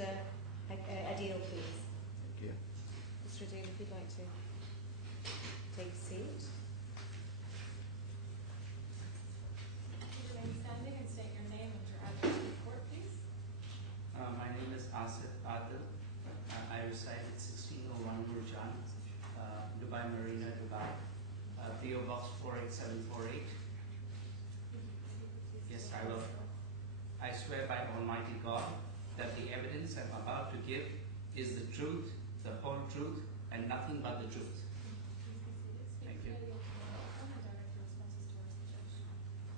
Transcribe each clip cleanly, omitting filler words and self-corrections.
Mr. Adil, please. Thank you. Mr. Adil, if you'd like to take a seat. Remain standing and state your name and your address to the court, please. My name is Asif Adil. I reside at 1601 Burjan, Dubai Marina, Dubai. PO Box 48748. Yes, I will. I swear by Almighty God that the evidence I'm about to give is the truth, the whole truth, and nothing but the truth. Thank you.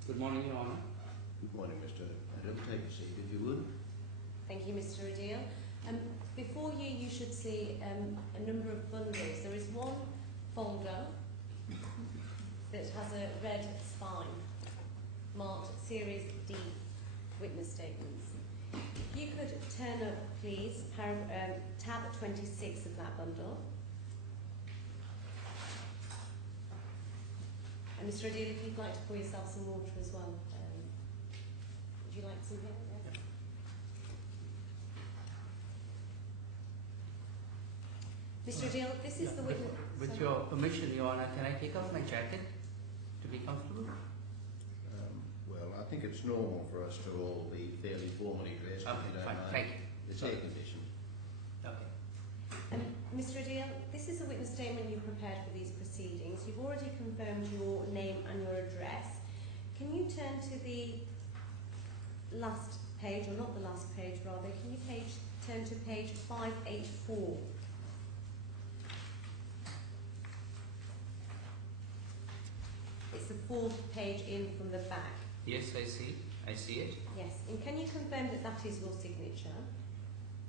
Good morning, Your Honor. Good morning, Mr. Adil. Take a seat, if you would. Thank you, Mr. Adil. Before you, you should see a number of bundles. There is one folder that has a red spine marked Series D, witness statements. If you could turn up, please, tab 26 of that bundle. And Mr. Adil, if you'd like to pour yourself some water as well. Would you like some here? Yes. Mr. Adil, this is the witness. With your permission, Your Honor, can I take off my jacket to be comfortable? Well, I think it's normal for us to all be fairly formally dressed. Okay, if you don't fine. mind. Thank you. It's air conditioned. Okay. Mr. Adil, this is a witness statement you prepared for these proceedings. You've already confirmed your name and your address. Can you turn to the last page, or not the last page rather, can you turn to page 584? It's the fourth page in from the back. Yes, I see. I see it. Yes, and can you confirm that that is your signature?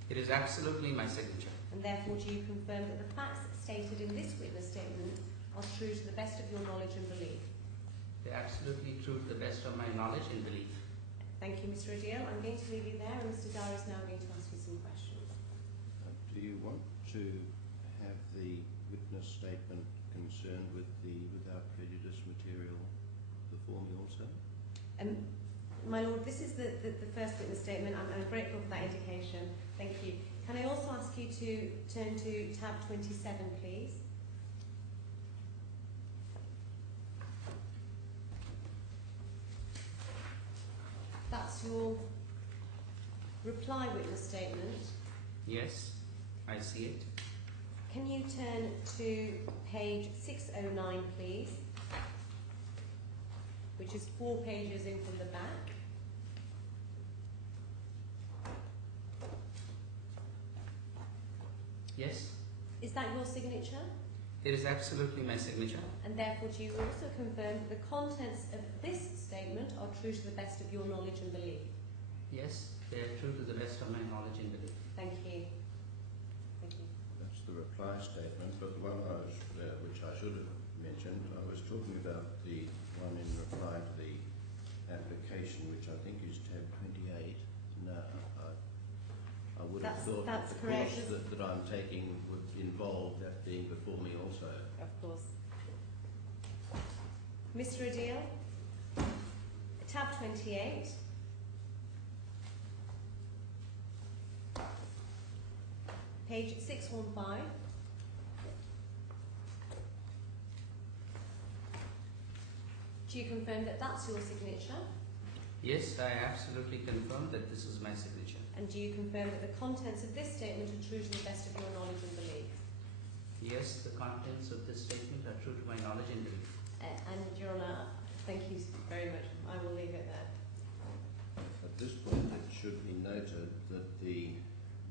It is absolutely my signature. And therefore, do you confirm that the facts stated in this witness statement are true to the best of your knowledge and belief? They're absolutely true to the best of my knowledge and belief. Thank you, Mr. Adil. I'm going to leave you there, and Mr. Dyer is now going to ask you some questions. Do you want to have the witness statement concerned with the without prejudice material before me also? My Lord, this is the first witness statement. I'm grateful for that indication. Thank you. Can I also ask you to turn to tab 27, please? That's your reply witness statement. Yes, I see it. Can you turn to page 609, please? Which is 4 pages in from the back. Yes, Is that your signature? it is absolutely my signature. And therefore, do you also confirm that the contents of this statement are true to the best of your knowledge and belief? Yes, they are true to the best of my knowledge and belief. Thank you. Thank you. That's the reply statement, but the one which I should have mentioned, I was talking about the one in reply to the application, which I think is tab 28. No, I would have thought that the course that I'm taking would involve that being before me also. Of course. Mr. Adil, tab 28. Page 615. Do you confirm that that's your signature? Yes, I absolutely confirm that this is my signature. And do you confirm that the contents of this statement are true to the best of your knowledge and belief? Yes, the contents of this statement are true to my knowledge and belief. And Your Honour, thank you very much. I will leave it there. At this point, it should be noted that the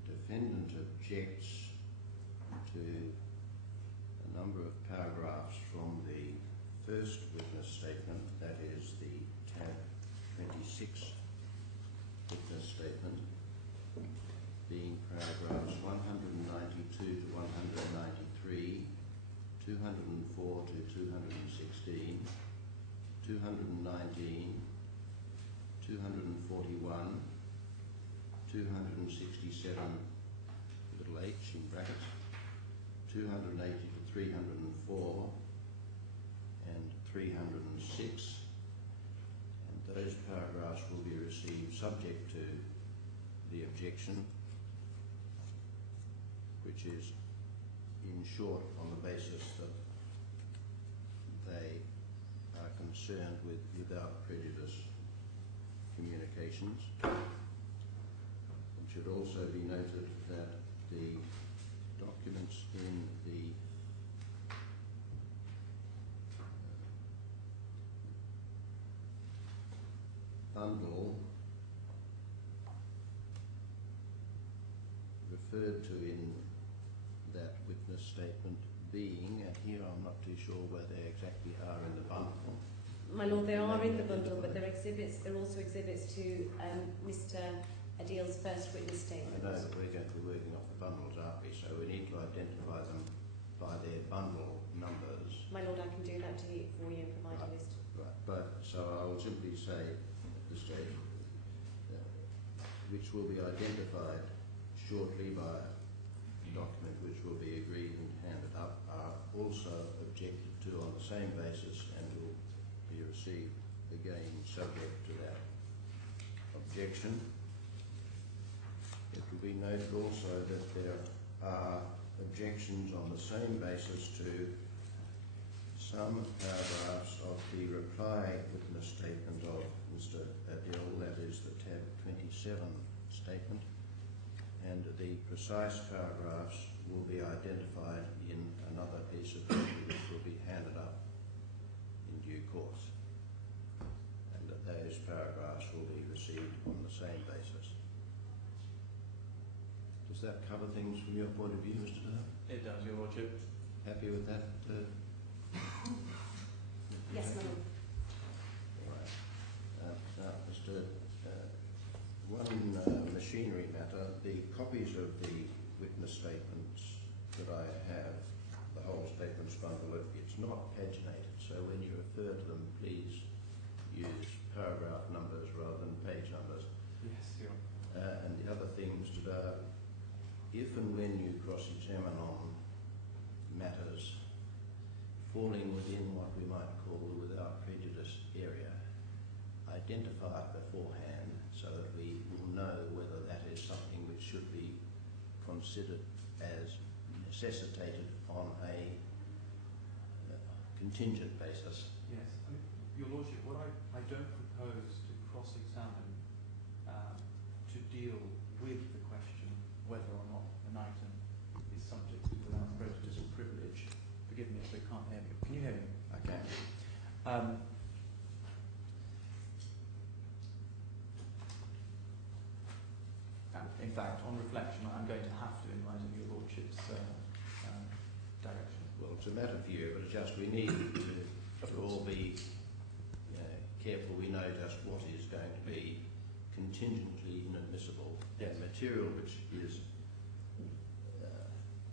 defendant objects to a number of paragraphs from the first witness statement, that is the tab 26 witness statement, being paragraphs 192 to 193, 204 to 216, 219, 241, 267, little h in brackets, 280 to 304, and 306. And those paragraphs will be received subject to the objection which is, in short, on the basis that they are concerned with without prejudice communications. It should also be noted that the documents in the bundle referred to in that witness statement being, and here I'm not too sure where they exactly are in the bundle. My Lord, they are in the bundle, but they're also exhibits to Mr. Adil's first witness statement. I know that we're going to be working off the bundles, aren't we? So we need to identify them by their bundle numbers. My Lord, I can do that for you and provide a list. Right, but so I will simply say at this stage, which will be identified shortly by a document which will be agreed and handed up, are also objected to on the same basis and will be received again subject to that objection. It will be noted also that there are objections on the same basis to some paragraphs of the reply witness statement of Mr. Adil, that is the tab 27 statement, and the precise paragraphs will be identified in another piece of paper which will be handed up in due course, and that those paragraphs will be received on the same basis. Does that cover things from your point of view, Mr. Dale? It does, Your Lordship. Happy with that? Yes, my Lord. All right. Now, Mr. One machinery matter, the copies of the witness statements that I have, the whole statements bundle, it's not paginated, so when you refer to them, please use paragraph numbers rather than page numbers. Yes, Your And the other thing, Mr. Dale, if and when you cross-examine on matters falling within what we might call the without prejudice area, identify it beforehand so that we will know whether that is something which should be considered as necessitated on a contingent basis. Yes, I mean, Your Lordship, what I don't propose to cross-examine to deal with the question whether or not an item is subject to without prejudice or privilege. Forgive me if they can't hear me. Can you hear me? I can. In fact, on reflection, I'm going to have to, in light of Your Lordship's direction. Well, it's a matter for you, but it's just we need to all be careful. We know just what is going to be contingently inadmissible. Yes. Material which is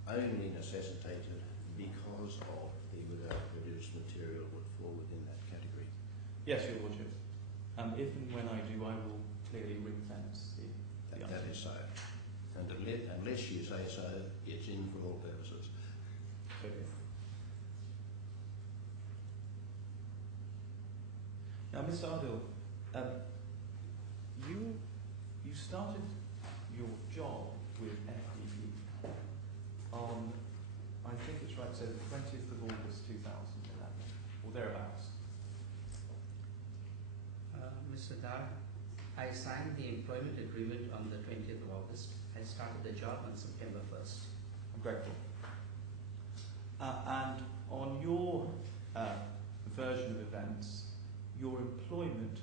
only necessitated because of the without prejudice material would fall within that category. Yes, Your Lordship. If and when I do, I will clearly ring-fence the That is so. And unless you say so, it's in for all purposes. Okay. Now, Mr. Ardell, you started your job with FTP on, I think it's right, so the 20th of August 2011, or thereabouts. Mr. Dar, I signed the employment agreement on the 20th of August. I started the job on September 1st. I'm grateful. And on your version of events, your employment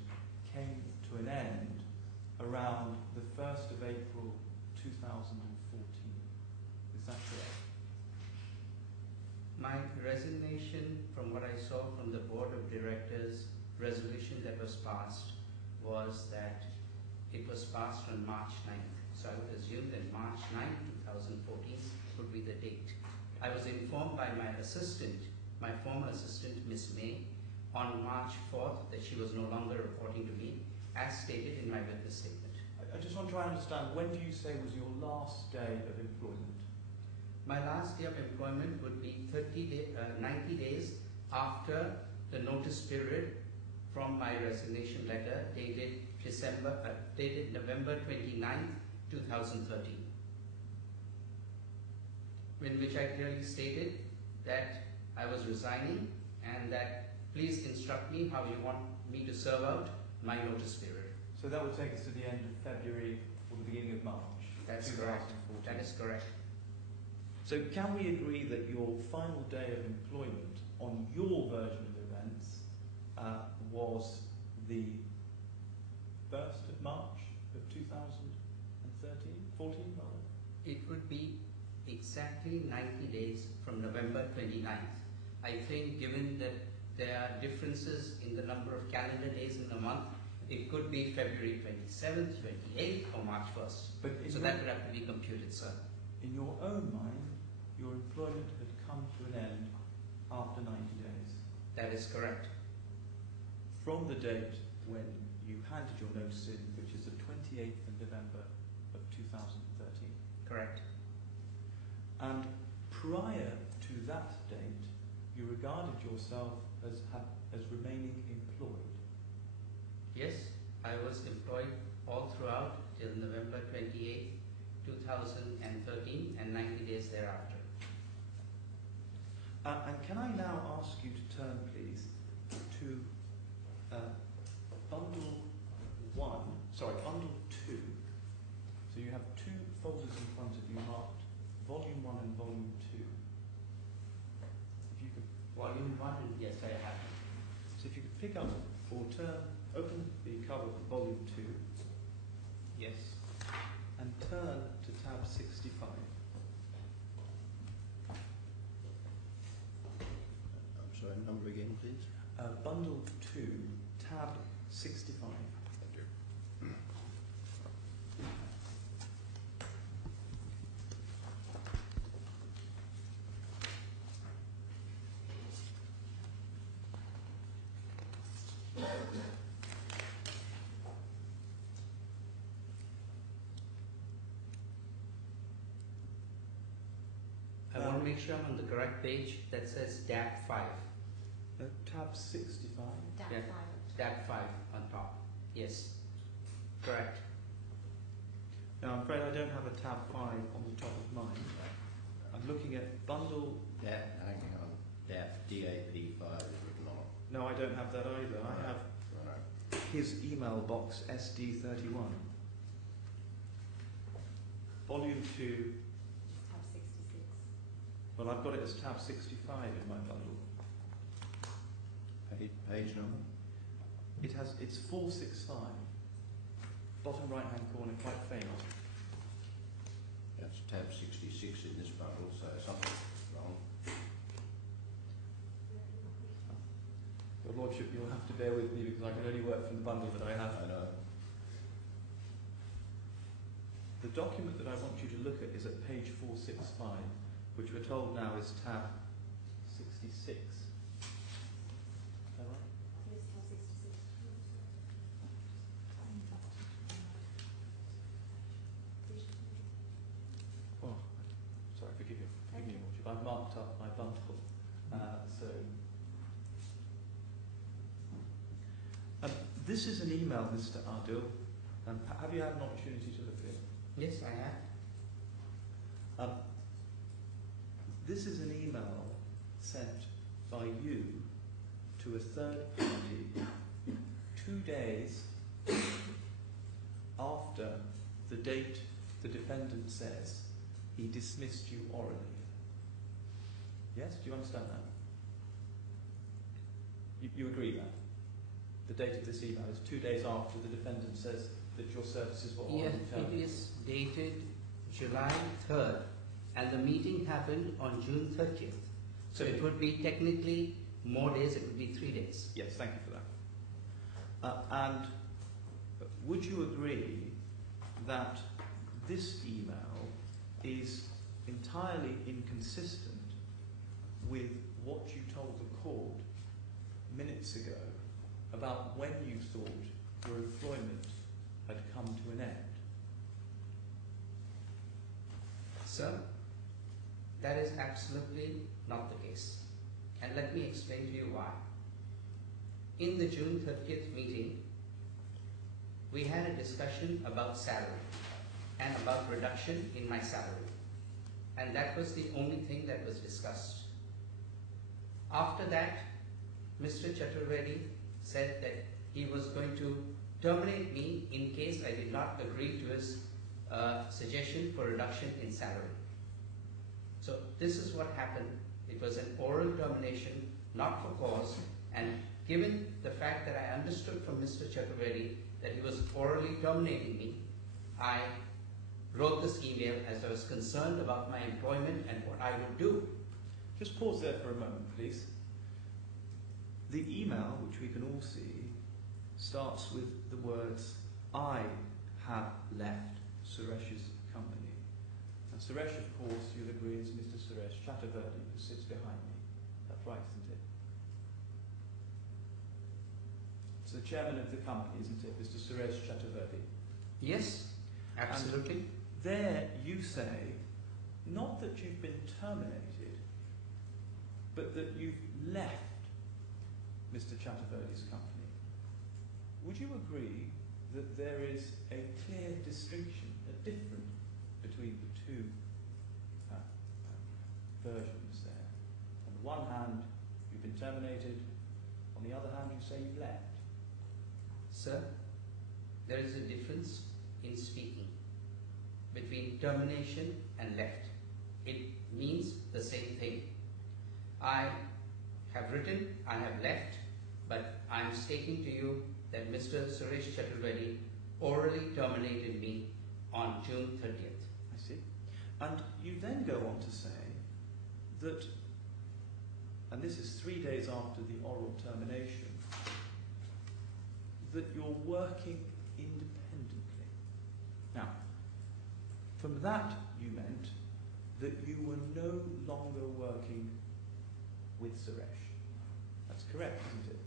came to an end around the 1st of April 2014. Is that correct? My resignation, from what I saw from the Board of Directors resolution that was passed, was that it was passed on March 9th. So I would assume that March 9th, 2014 would be the date. I was informed by my assistant, my former assistant, Miss May, on March 4th that she was no longer reporting to me, as stated in my witness statement. I just want to try and understand, when do you say was your last day of employment? My last day of employment would be 90 days after the notice period from my resignation letter dated November 29th, 2013. in which I clearly stated that I was resigning and that please instruct me how you want me to serve out my notice period. So that would take us to the end of February or the beginning of March. That's correct. 2014. That is correct. So can we agree that your final day of employment on your version of events was the 1st of March of 2013? 14 rather? It would be exactly 90 days from November 29th. I think given that there are differences in the number of calendar days in a month, it could be February 27th, 28th or March 1st. So that would have to be computed, sir. In your own mind, your employment had come to an end after 90 days. That is correct. From the date when you handed your notice in, which is the 28th of November of 2013. Correct. And prior to that date, you regarded yourself as remaining employed. Yes, I was employed all throughout till November 28th, 2013 and 90 days thereafter. And can I now ask you to turn, please, to bundle 2. So you have two folders in front of you marked Volume 1 and Volume 2. If you could, Volume 1, yes, I have. so if you could pick up or open the cover of Volume 2. Yes. And turn to tab 65. I'm sorry, number again, please. Bundle 2, tab 65. Thank you. I want to make sure I'm on the correct page that says DAP 5. Tab 65. DAP Yeah. 5. DAP 5 on top. Yes. Correct. Now I'm afraid I don't have a tab 5 on the top of mine. I'm looking at bundle. Hang on. DAP 5 is written on it. No, I don't have that either. I have Right. his email box SD31. Volume 2. Tab 66. Well, I've got it as tab 65 in my bundle. Page number? It's 465. Bottom right hand corner, quite faint. That's tab 66 in this bundle, so something's wrong. Your Lordship, you'll have to bear with me because I can only work from the bundle that I have. I know. The document that I want you to look at is at page 465, which we're told now is tab 66. Is that right? Yes, tab 66. Oh, sorry, forgive me, Your Lordship. I've marked up my bundle. This is an email, Mr. Ardil. Have you had an opportunity to look at it? Yes, I have. This is an email sent by you to a third party 2 days after the date the defendant says he dismissed you orally. Yes? Do you understand that? You agree that? The date of this email is 2 days after the defendant says that your services were orally Yes, terminated. it is dated July 3rd and the meeting happened on June 30th. So it would be technically more days, it would be 3 days. Yes, thank you for that. And would you agree that this email is entirely inconsistent with what you told the court minutes ago about when you thought your employment had come to an end? Sir, that is absolutely not the case. And let me explain to you why. In the June 30th meeting, we had a discussion about salary and about reduction in my salary. and that was the only thing that was discussed. After that, Mr. Chaturvedi said that he was going to terminate me in case I did not agree to his suggestion for reduction in salary. So this is what happened. It was an oral termination, not for cause, and given the fact that I understood from Mr. Chaturvedi that he was orally terminating me, I wrote this email as I was concerned about my employment and what I would do. Just pause there for a moment, please. The email, which we can all see, starts with the words, "I have left Suresh's company." And Suresh, of course, you'll agree, is Mr. Suresh Chaturvedi, who sits behind me. That's right, isn't it? It's the chairman of the company, isn't it, Mr. Suresh Chaturvedi? Yes, absolutely. And there you say, not that you've been terminated, but that you've left Mr. Chaturvedi's company. Would you agree that there is a clear distinction, a difference between the two versions there? On the one hand, you've been terminated. On the other hand, you say you've left. Sir, there is a difference in speaking between termination and left. It means the same thing. I have written, I have left, but I am stating to you that Mr. Suresh Chaturvedi orally terminated me on June 30th. I see. And you then go on to say that, and this is 3 days after the oral termination, that you're working independently. Now, from that you meant that you were no longer working with Suresh. That's correct, isn't it?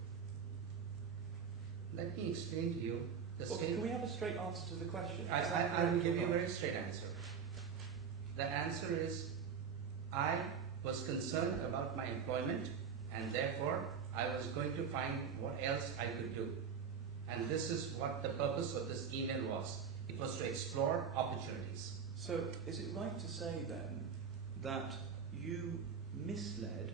Let me explain to you the Well, can we have a straight answer to the question? I will give you a very straight answer. The answer is, I was concerned about my employment, and therefore I was going to find what else I could do. And this is what the purpose of this email was. It was to explore opportunities. So, is it right to say then that you misled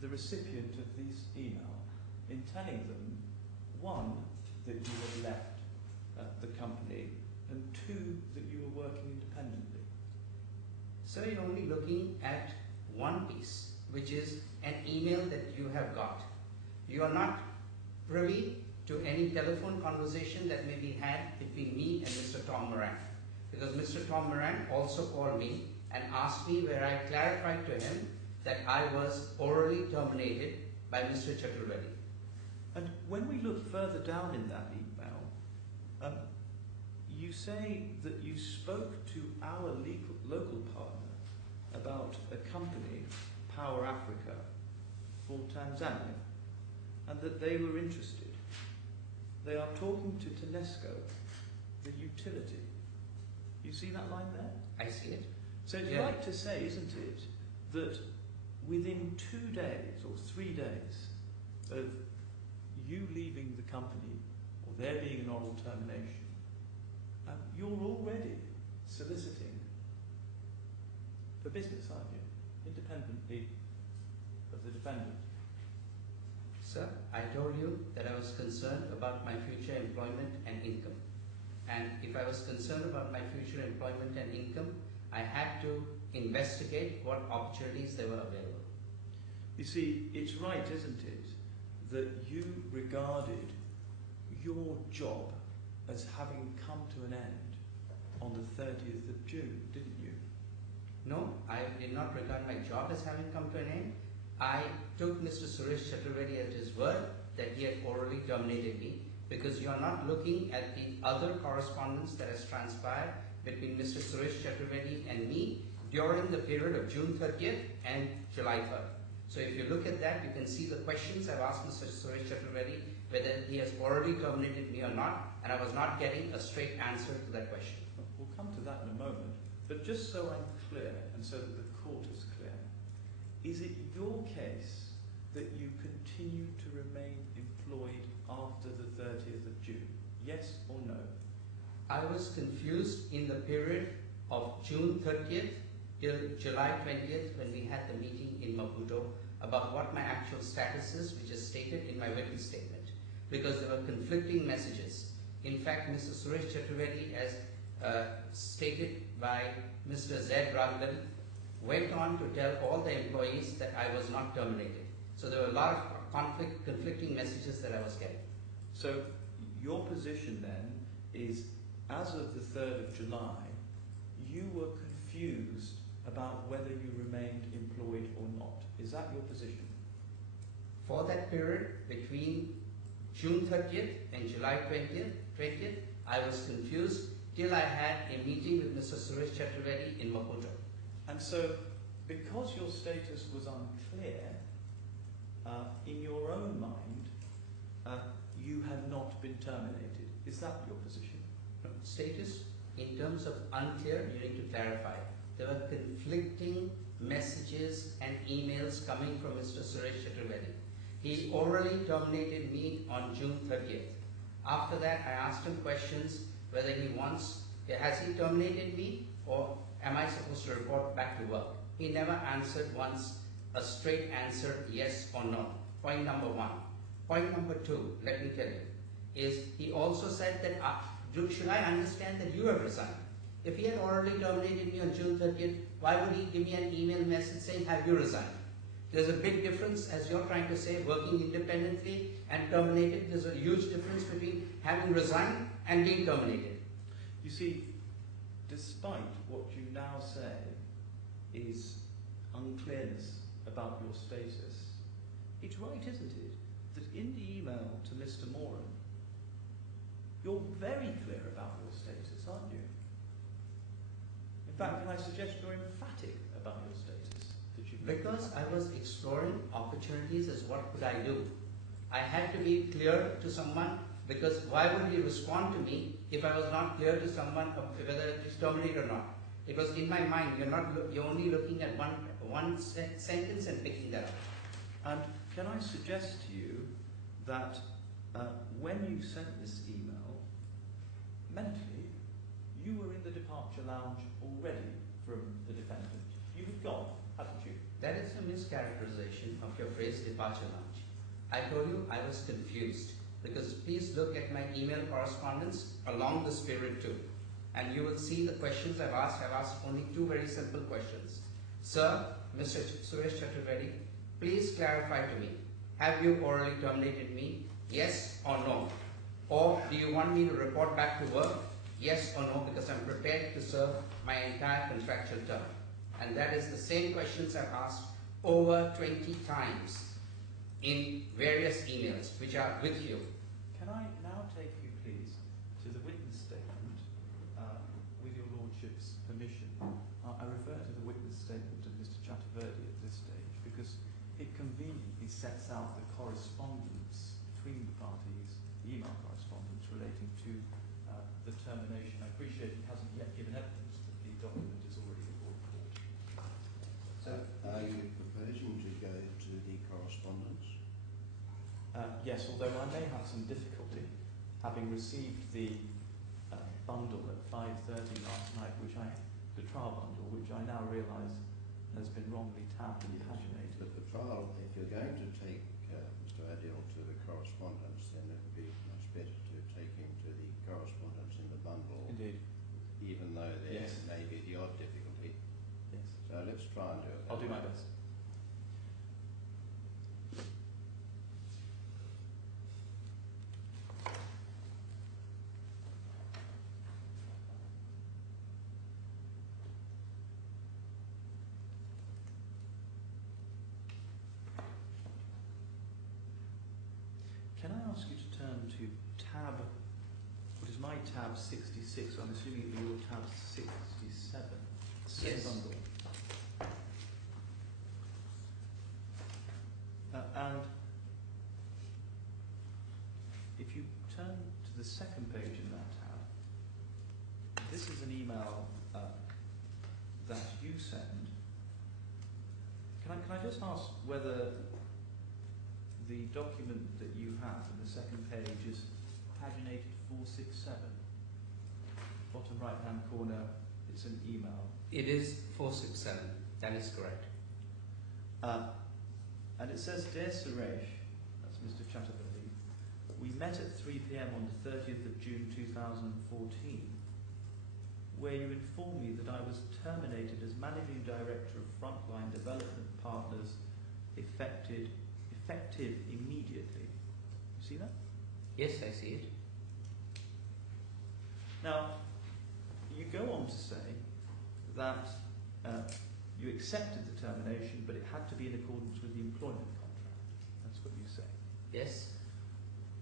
the recipient of this email in telling them, one, that you had left the company, and two, that you were working independently? So you're only looking at one piece, which is an email that you have got. You are not privy to any telephone conversation that may be had between me and Mr. Tom Moran. Because Mr. Tom Moran also called me and asked me, where I clarified to him that I was orally terminated by Mr. Chaturvedi. And when we look further down in that email, you say that you spoke to our local partner about a company, Power Africa, for Tanzania, and that they were interested. They are talking to Tanesco, the utility. You see that line there? I see it. So it's Yeah. right to say, isn't it, that within 2 days or 3 days of you leaving the company, or there being an oral termination, you're already soliciting for business, aren't you? Independently of the defendant. Sir, I told you that I was concerned about my future employment and income. And if I was concerned about my future employment and income, I had to investigate what opportunities there were available. You see, it's right, isn't it, that you regarded your job as having come to an end on the 30th of June, didn't you? No, I did not regard my job as having come to an end. I took Mr. Suresh Chaturvedi at his word that he had orally terminated me, because you are not looking at the other correspondence that has transpired between Mr. Suresh Chaturvedi and me during the period of June 30th and July 3rd. So if you look at that, you can see the questions I've asked Mr. Suresh Chaturvedi, whether he has already terminated me or not, and I was not getting a straight answer to that question. We'll come to that in a moment, but just so I'm clear, and so that the court is clear, is it your case that you continue to remain employed after the 30th of June? Yes or no? I was confused in the period of June 30th till July 20th when we had the meeting in Maputo about what my actual status is, which is stated in my witness statement, because there were conflicting messages. In fact, Mr. Suresh Chaturvedi, as stated by Mr. Zed Raghavan, went on to tell all the employees that I was not terminated. So there were a lot of conflicting messages that I was getting. So your position then is, as of the 3rd of July, you were confused about whether you remained employed or not. Is that your position? For that period between June 30th and July 20th, I was confused till I had a meeting with Mr. Suresh Chaturvedi in Maputo. And so, because your status was unclear, in your own mind, you had not been terminated. Is that your position? Status, in terms of unclear, you need to clarify. There were conflicting messages and emails coming from Mr. Suresh Chaturvedi. He orally terminated me on June 30th. After that, I asked him questions whether has he terminated me, or am I supposed to report back to work? He never answered once a straight answer, yes or no. Point number one. Point number two, let me tell you, is he also said that, should I understand that you have resigned? If he had already terminated me on June 30th, why would he give me an email message saying, have you resigned? There's a big difference, as you're trying to say, working independently and terminated. There's a huge difference between having resigned and being terminated. You see, despite what you now say is unclearness about your status, it's right, isn't it, that in the email to Mr. Moran, you're very clear about your status, aren't you? In fact, can I suggest you're emphatic about your status? Because I was exploring opportunities as what could I do. I had to be clear to someone, because why would he respond to me if I was not clear to someone of whether it is terminated or not? It was in my mind. You're only looking at one sentence and picking that up. And can I suggest to you that when you sent this email, mentally, you were in the departure lounge already from the defendant. You had gone, hadn't you? That is a mischaracterization of your phrase departure lounge. I told you I was confused, because please look at my email correspondence along this period too. And you will see the questions I've asked. I've asked only two very simple questions. Sir, Mr. Suresh Chaturvedi, please clarify to me, have you orally terminated me? Yes or no? Or do you want me to report back to work? Yes or no, because I'm prepared to serve my entire contractual term. And that is the same questions I've asked over 20 times in various emails, which are with you. Can I now take you, please, to the witness statement, with your Lordship's permission? I refer to the witness statement of Mr. Chaturvedi at this stage because it conveniently sets out the correspondence between the parties, the email correspondence relating to the termination. I appreciate he hasn't yet given evidence that the document is already before the court. So, are you proposing to go to the correspondence? Yes, although I may have some difficulty, having received the bundle at 5:30 last night, the trial bundle, which I now realise has been wrongly tabbed and paginated. But the trial, if you're going to take Mr. Adil to the correspondence, then it would be much better to take him to the correspondence in the bundle. Indeed. Even though there may be the odd difficulty. Yes. So let's try and do it. I'll do my best. Can I ask you to turn to tab, what is my tab 66, I'm assuming your tab 67. Same Yes. bundle. And if you turn to the second page in that tab, this is an email that you send. Can I just ask whether the document that you have in the second page is paginated 467, bottom right hand corner, It's an email. It is 467. That is correct. And it says, Dear Suresh, that's Mr. Chatterberry, we met at 3 p.m. on the 30th of June 2014, where you informed me that I was terminated as Managing Director of Frontline Development Partners effective immediately. You see that? Yes, I see it. Now, you go on to say that you accepted the termination, but it had to be in accordance with the employment contract. That's what you say. Yes.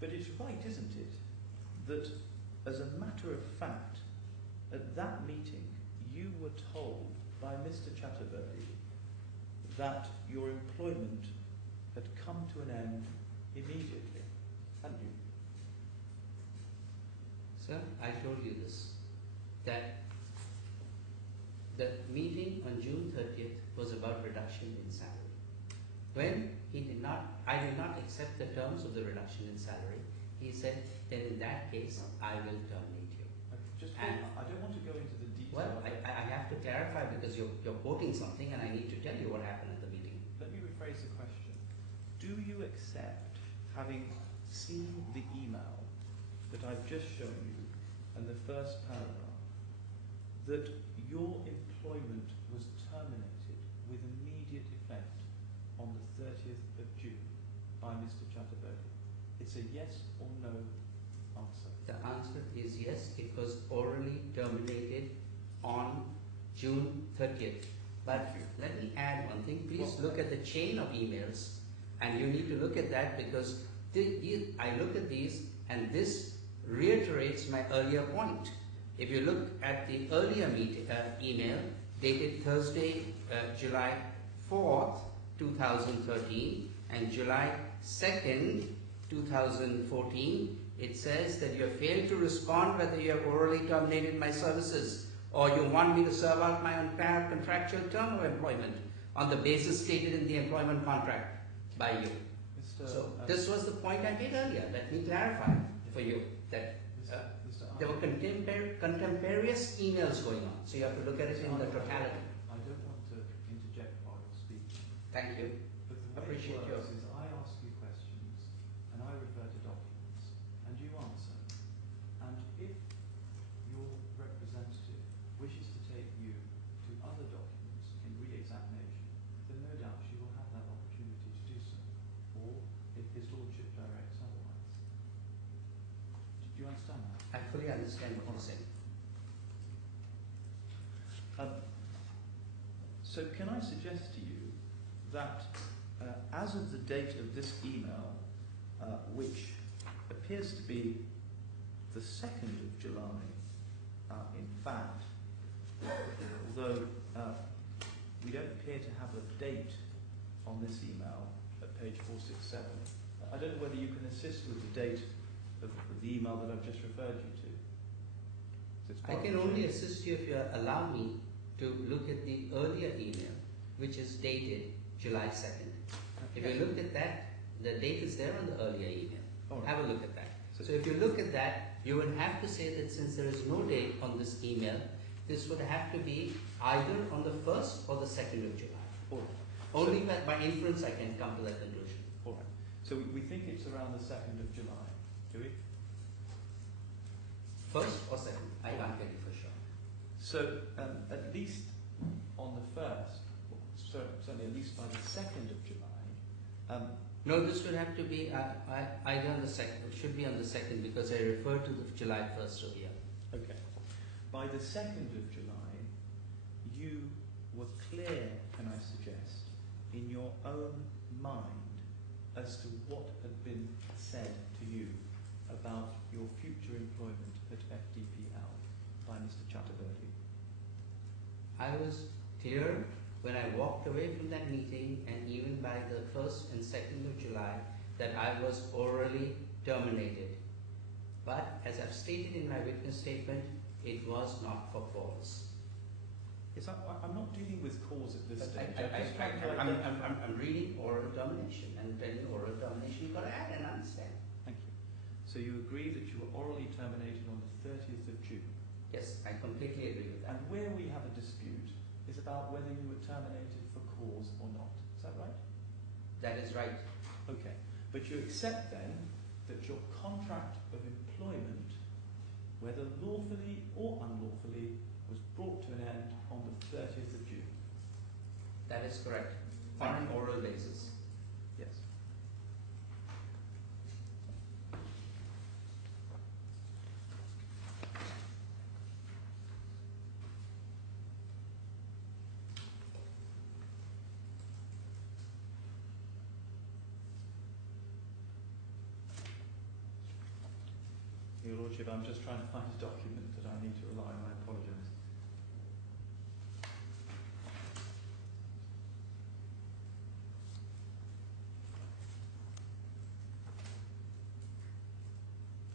But it's right, isn't it, that as a matter of fact, at that meeting, you were told by Mr. Chatterberry that your employment had come to an end immediately, hadn't you? Sir, I told you this, that the meeting on June 30th was about reduction in salary. When I did not accept the terms of the reduction in salary, he said, then in that case, I will terminate you. I don't want to go into the detail. Well, I have to clarify because you're quoting something and I need to tell you what happened at the meeting. Let me rephrase the question. Do you accept, having seen the email that I've just shown you and the first paragraph, that your employment was terminated with immediate effect on the 30th of June by Mr. Chatterberry? It's a yes or no answer. The answer is yes, it was orally terminated on June 30th. But let me add one thing. Please look at the chain of emails, and you need to look at that because I look at these and this reiterates my earlier point. If you look at the earlier email dated Thursday, July 4th, 2013 and July 2nd, 2014, it says that you have failed to respond whether you have orally terminated my services or you want me to serve out my unfair contractual term of employment on the basis stated in the employment contract by you. So this was the point I made earlier. Let me clarify for you that there were contemporaneous emails going on. So you have to look at it in the totality. I don't want to interject while you're speaking. Thank you. But the way Appreciate it your... works is I ask you questions and I refer to documents and you answer. And if your representative wishes to take you to other documents in re-examination, then no doubt she will have that opportunity to do so. Or if His Lordship directs otherwise. Do you understand that? I fully understand what you're saying. So can I suggest to you that as of the date of this email, which appears to be the 2nd of July, in fact, although we don't appear to have a date on this email at page 467, I don't know whether you can assist with the date of the email that I've just referred you to. So I can only assist you if you allow me to look at the earlier email, which is dated July 2nd. If you look at that, the date is there on the earlier email. Right. Have a look at that. So if you look at that, you would have to say that since there is no date on this email, this would have to be either on the 1st or the 2nd of July. All right. Only by inference I can come to that conclusion. All right. So we think it's around the 2nd of July, do we? 1st or 2nd? I can't tell you for sure. So at least on the 1st, certainly at least by the 2nd of July. No, this would have to be either on the 2nd. It should be on the 2nd because I refer to the July 1st of here. Okay. By the 2nd of July, you were clear, can I suggest, in your own mind as to what had been said to you about your future employment at FDPL by Mr. Chatterberry. I was clear when I walked away from that meeting and even by the 1st and 2nd of July that I was orally terminated. But as I've stated in my witness statement, it was not for cause. Yes, I'm not dealing with cause at this stage. I'm reading oral termination and telling oral termination you've got to add and understand. Thank you. So you agree that you were orally terminated on the 30th of June? Yes, I completely agree with that. And where we have a dispute is about whether you were terminated for cause or not. Is that right? That is right. Okay. But you accept then that your contract of employment, whether lawfully or unlawfully, was brought to an end on the 30th of June. That is correct. On an oral basis. Yes. Your Lordship, I'm just trying to find a document that I need to rely on. I apologise.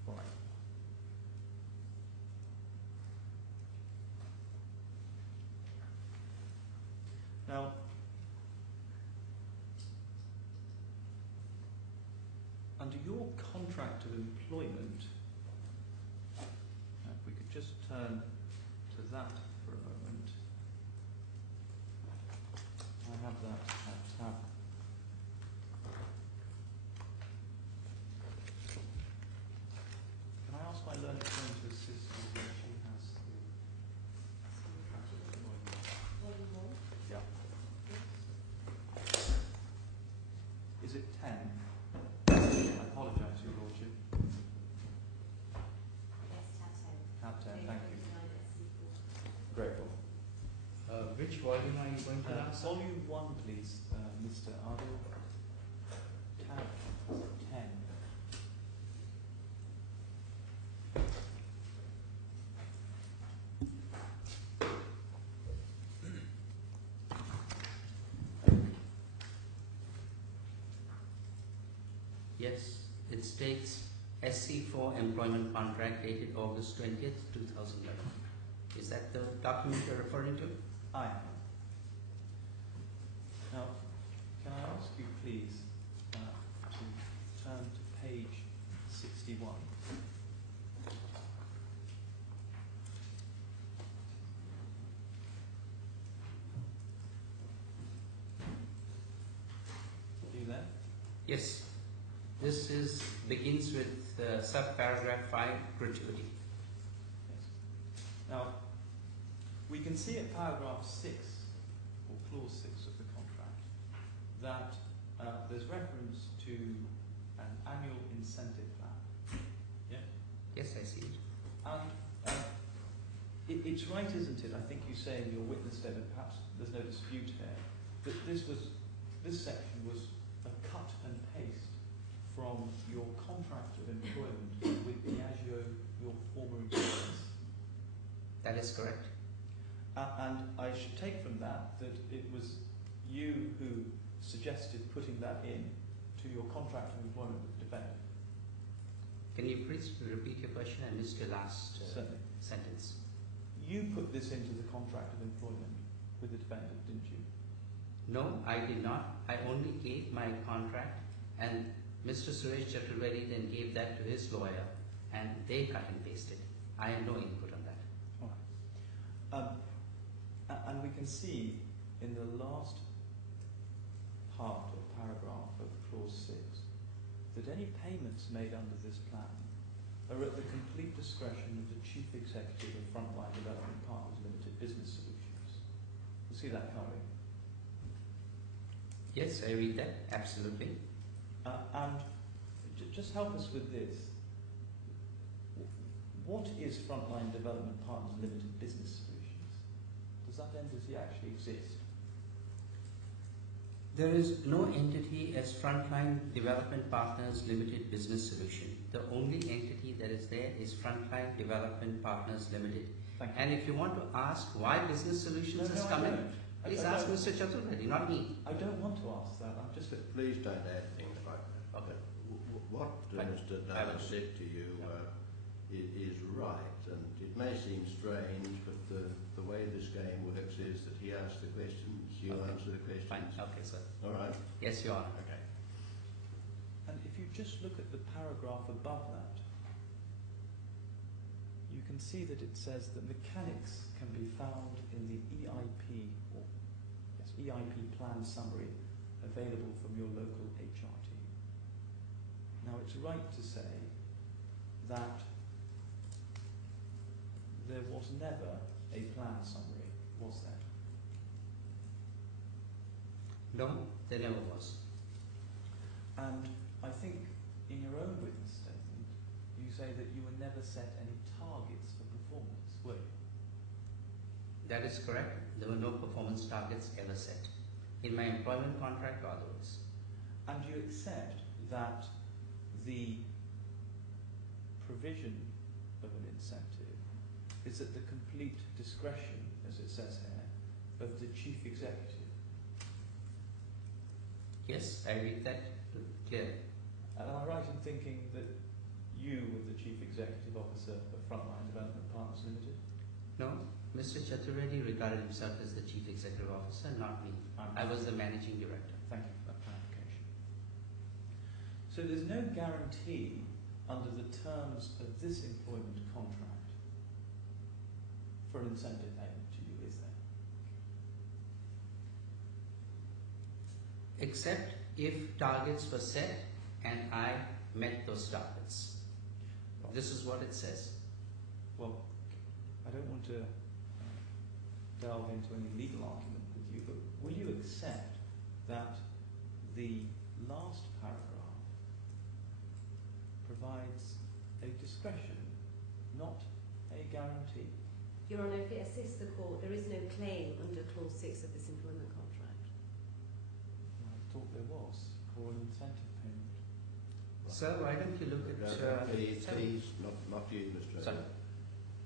Right. Now, under your contract of employment, if we could just turn to that for a moment. I have that tab. Can I ask my learned friend to assist me when she has the contract of employment? Volume 1. Yeah. Is it 10? I apologise, Your Lordship. Yes, tab 10. Tab 10, thank you. 29 SC4. Grateful. Which volume are you going to answer? Volume 1, please, Mr. Ardell. Tab 10. Yes, it states SC4 employment contract dated August 20th, 2011. Is that the document you're referring to? I am. Now, can I ask you please to turn to page 61. Are you there? Yes. This begins with subparagraph 5, gratuity. Yes. Now, we can see at paragraph 6, or clause 6 of the contract, that there's reference to an annual incentive plan. Yeah? Yes, I see it. And it's right, isn't it? I think you say in your witness statement, perhaps there's no dispute here, that this section was a cut and paste from your contract of employment with Diageo, your former employers. That is correct. And I should take from that that it was you who suggested putting that in to your contract of employment with the defendant. Can you please repeat your question? I missed your last Certainly. sentence. You put this into the contract of employment with the defendant, didn't you? No, I did not. I only gave my contract, and Mr. Suresh Chaturvedi then gave that to his lawyer, and they cut and pasted. I have no input on that. All right. And we can see in the last part or paragraph of clause 6 that any payments made under this plan are at the complete discretion of the Chief Executive of Frontline Development Partners Limited Business Solutions. You see that, can't we? Yes, I read that, absolutely. And just help us with this. What is Frontline Development Partners Limited Business Solutions? Does that entity actually exist? There is no entity as Frontline Development Partners Limited Business Solution. The only entity that is there is Frontline Development Partners Limited. Thank you. And if you want to ask why Business Solutions has come in, please ask Mr. Chaturvedi, not me. I don't want to ask that. I'm just. Please don't add things like that. Okay. What Mr. Dale said to you is right, and it may seem strange, but the way this game works is that he asks the questions, you answer the questions. Fine. Okay, sir. All right? Yes, Your Honor. Okay. And if you just look at the paragraph above that, you can see that it says that mechanics can be found in the EIP plan summary available from your local HR team. Now it's right to say that there was never a plan summary, was there? No, there never was. And I think in your own witness statement, you say that you were never set any targets for performance, were you? That is correct. There were no performance targets ever set in my employment contract or otherwise. And you accept that the provision of an incentive is at the complete discretion, as it says here, of the chief executive. Yes, I read that clearly. And am I right in thinking that you were the chief executive officer of Frontline Development Partners Limited? No, Mr. Chaturvedi regarded himself as the chief executive officer, not me. I was the managing director. Thank you for that clarification. So there's no guarantee under the terms of this employment contract for an incentive payment to you, is there? Except if targets were set and I met those targets. This is what it says. Well, I don't want to delve into any legal argument with you, but will you accept that the last paragraph provides a discretion, not a guarantee? Your Honour, if it assists the court, there is no claim under Clause 6 of this employment contract. I thought there was for an incentive payment. Sir, why don't you look at... Please, not you, Mr. Sorry.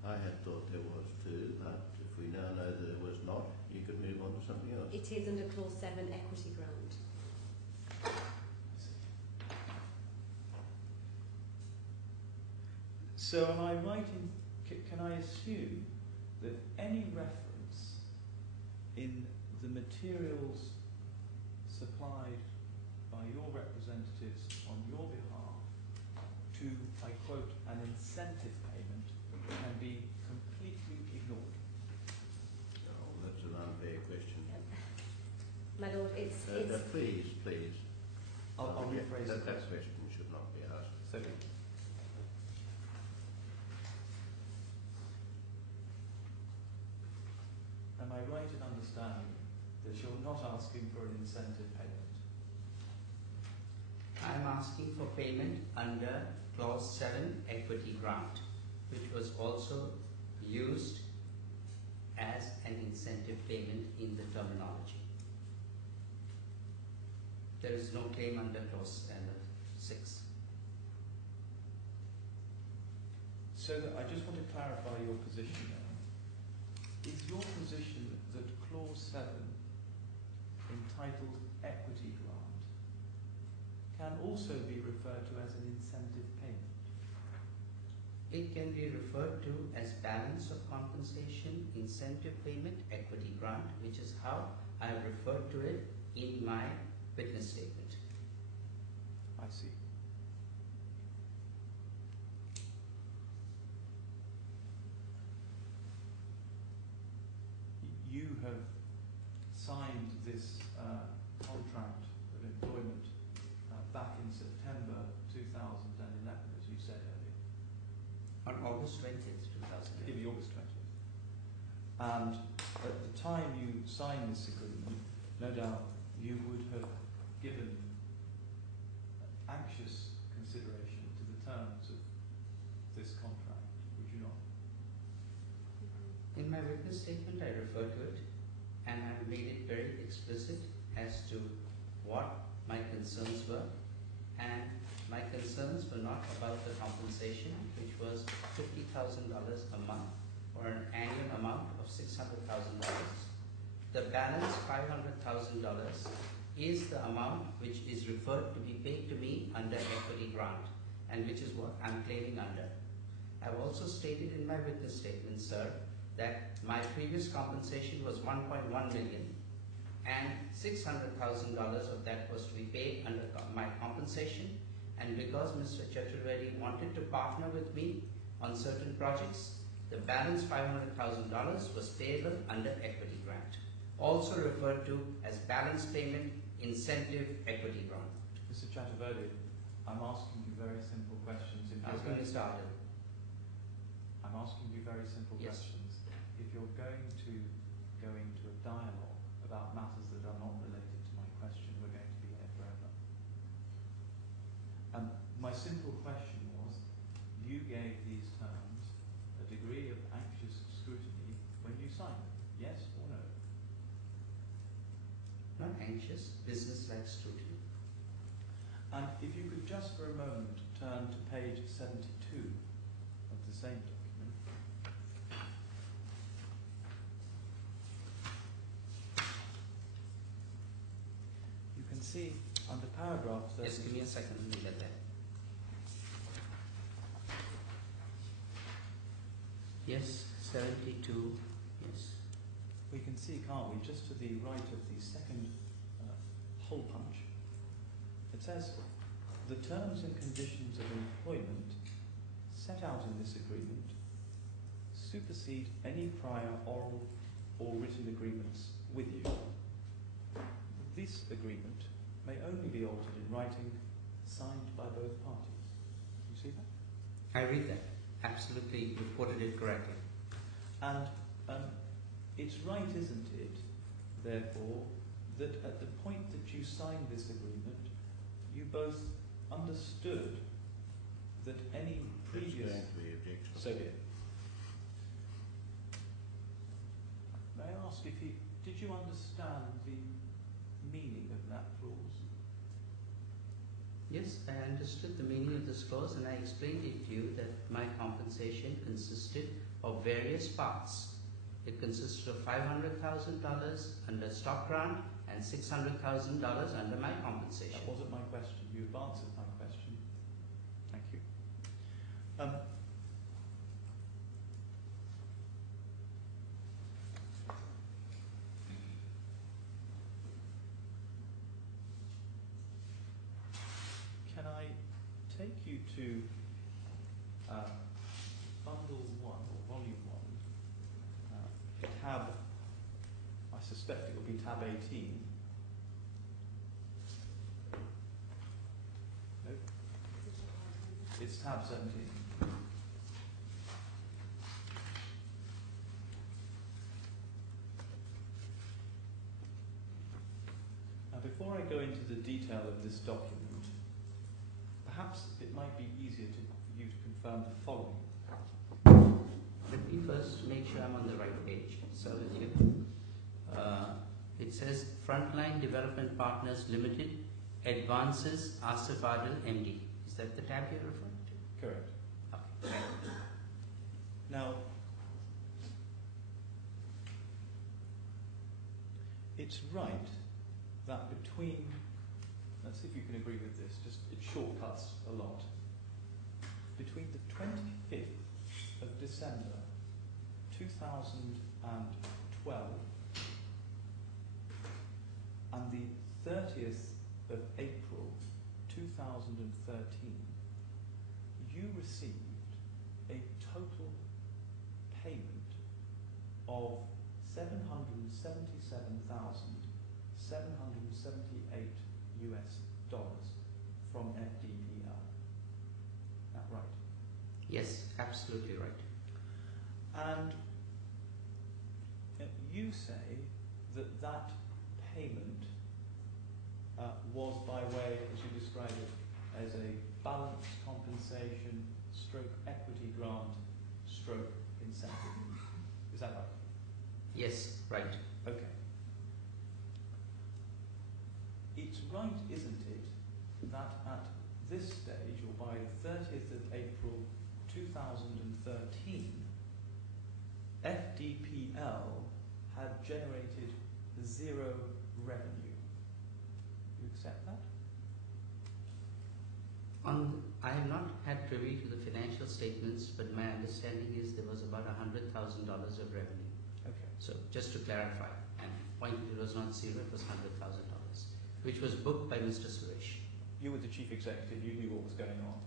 I had thought there was too, but if we now know that there was not, you could move on to something else. It is under Clause 7, equity grant. So am I right in, can I assume that any reference in the materials supplied by your representatives on your behalf to, I quote, an incentive payment can be completely ignored? Oh, that's an unfair question. My Lord, it's... Please. I'll rephrase that. the That question should not be asked. So, am I right in understanding that you're not asking for an incentive payment? I'm asking for payment under Clause 7, equity grant, which was also used as an incentive payment in the terminology. There is no claim under Clause 6. So that I just want to clarify your position there. Is your position that Clause 7, entitled equity grant, can also be referred to as an incentive payment? It can be referred to as balance of compensation, incentive payment, equity grant, which is how I have referred to it in my witness statement. I see. You have signed this contract of employment back in September 2011, as you said earlier. On August 20th, 2011. In August 20th. And at the time you signed this agreement, no doubt you would have given anxious consideration to the terms of this contract, would you not? In my witness statement, I refer to it, and I made it very explicit as to what my concerns were, and my concerns were not about the compensation, which was $50,000 a month or an annual amount of $600,000. The balance, $500,000, is the amount which is referred to be paid to me under equity grant, and which is what I'm claiming under. I've also stated in my witness statement, sir, that my previous compensation was $1.1 million, and $600,000 of that was to be paid under my compensation. And because Mr. Chaturvedi wanted to partner with me on certain projects, The balance $500,000 was payable under equity grant, also referred to as balance payment incentive equity grant. Mr. Chaturvedi, I'm asking you very simple questions. If That's you're when we started. I'm asking you very simple Yes. questions. If you're going to go into a dialogue about matters that are not related to my question, we're going to be here forever. And my simple question was, you gave these terms a degree of anxious scrutiny when you signed them, yes or no? Not anxious, business-like scrutiny. And if you could just for a moment turn to page 72 of the same document. You can see under paragraph 32. Just give me a second, let me get that. Yes, 72, yes. We can see, can't we, just to the right of the second hole punch, it says, the terms and conditions of employment set out in this agreement supersede any prior oral or written agreements with you. This agreement may only be altered in writing, signed by both parties. You see that? I read that. Absolutely, you quoted it correctly. And it's right, isn't it, therefore, that at the point that you signed this agreement, you both understood that any previous... That's going to be objectionable. So be it. May I ask if did you understand the meaning of that clause? Yes, I understood the meaning of this clause and I explained it to you that my compensation consisted of various parts. It consisted of $500,000 under stock grant and $600,000 under my compensation. That wasn't my question. You've answered my question. Thank you. Can I take you to bundle 1 or volume 1, tab, I suspect it will be tab 18. Nope. It's tab 17. Now before I go into the detail of this document, perhaps it might be easier for you to confirm the following. Let me first make sure I'm on the right page. So if you, it says Frontline Development Partners Limited advances Asif Adil MD. Is that the tab you're referring to? Correct. Okay. Now, it's right that between, let's see if you can agree with this, just it shortcuts a lot. Between the 25th of December 2012 and the 30th of April 2013, you received a total payment of $777,778 from FDPL. That right? Yes, absolutely right. And you say that that payment was by way, as you describe it, as a balanced compensation stroke equity grant stroke incentive. Is that right? Yes, right. Okay. It's right, isn't it, that at this stage, or by the 30th of April 2013, FDPL had generated zero revenue. You accept that? I have not had privy to the financial statements, but my understanding is there was about $100,000 of revenue. Okay. So just to clarify, and point, it was not zero, it was $100,000, which was booked by Mr. Suresh. You were the chief executive, you knew what was going on.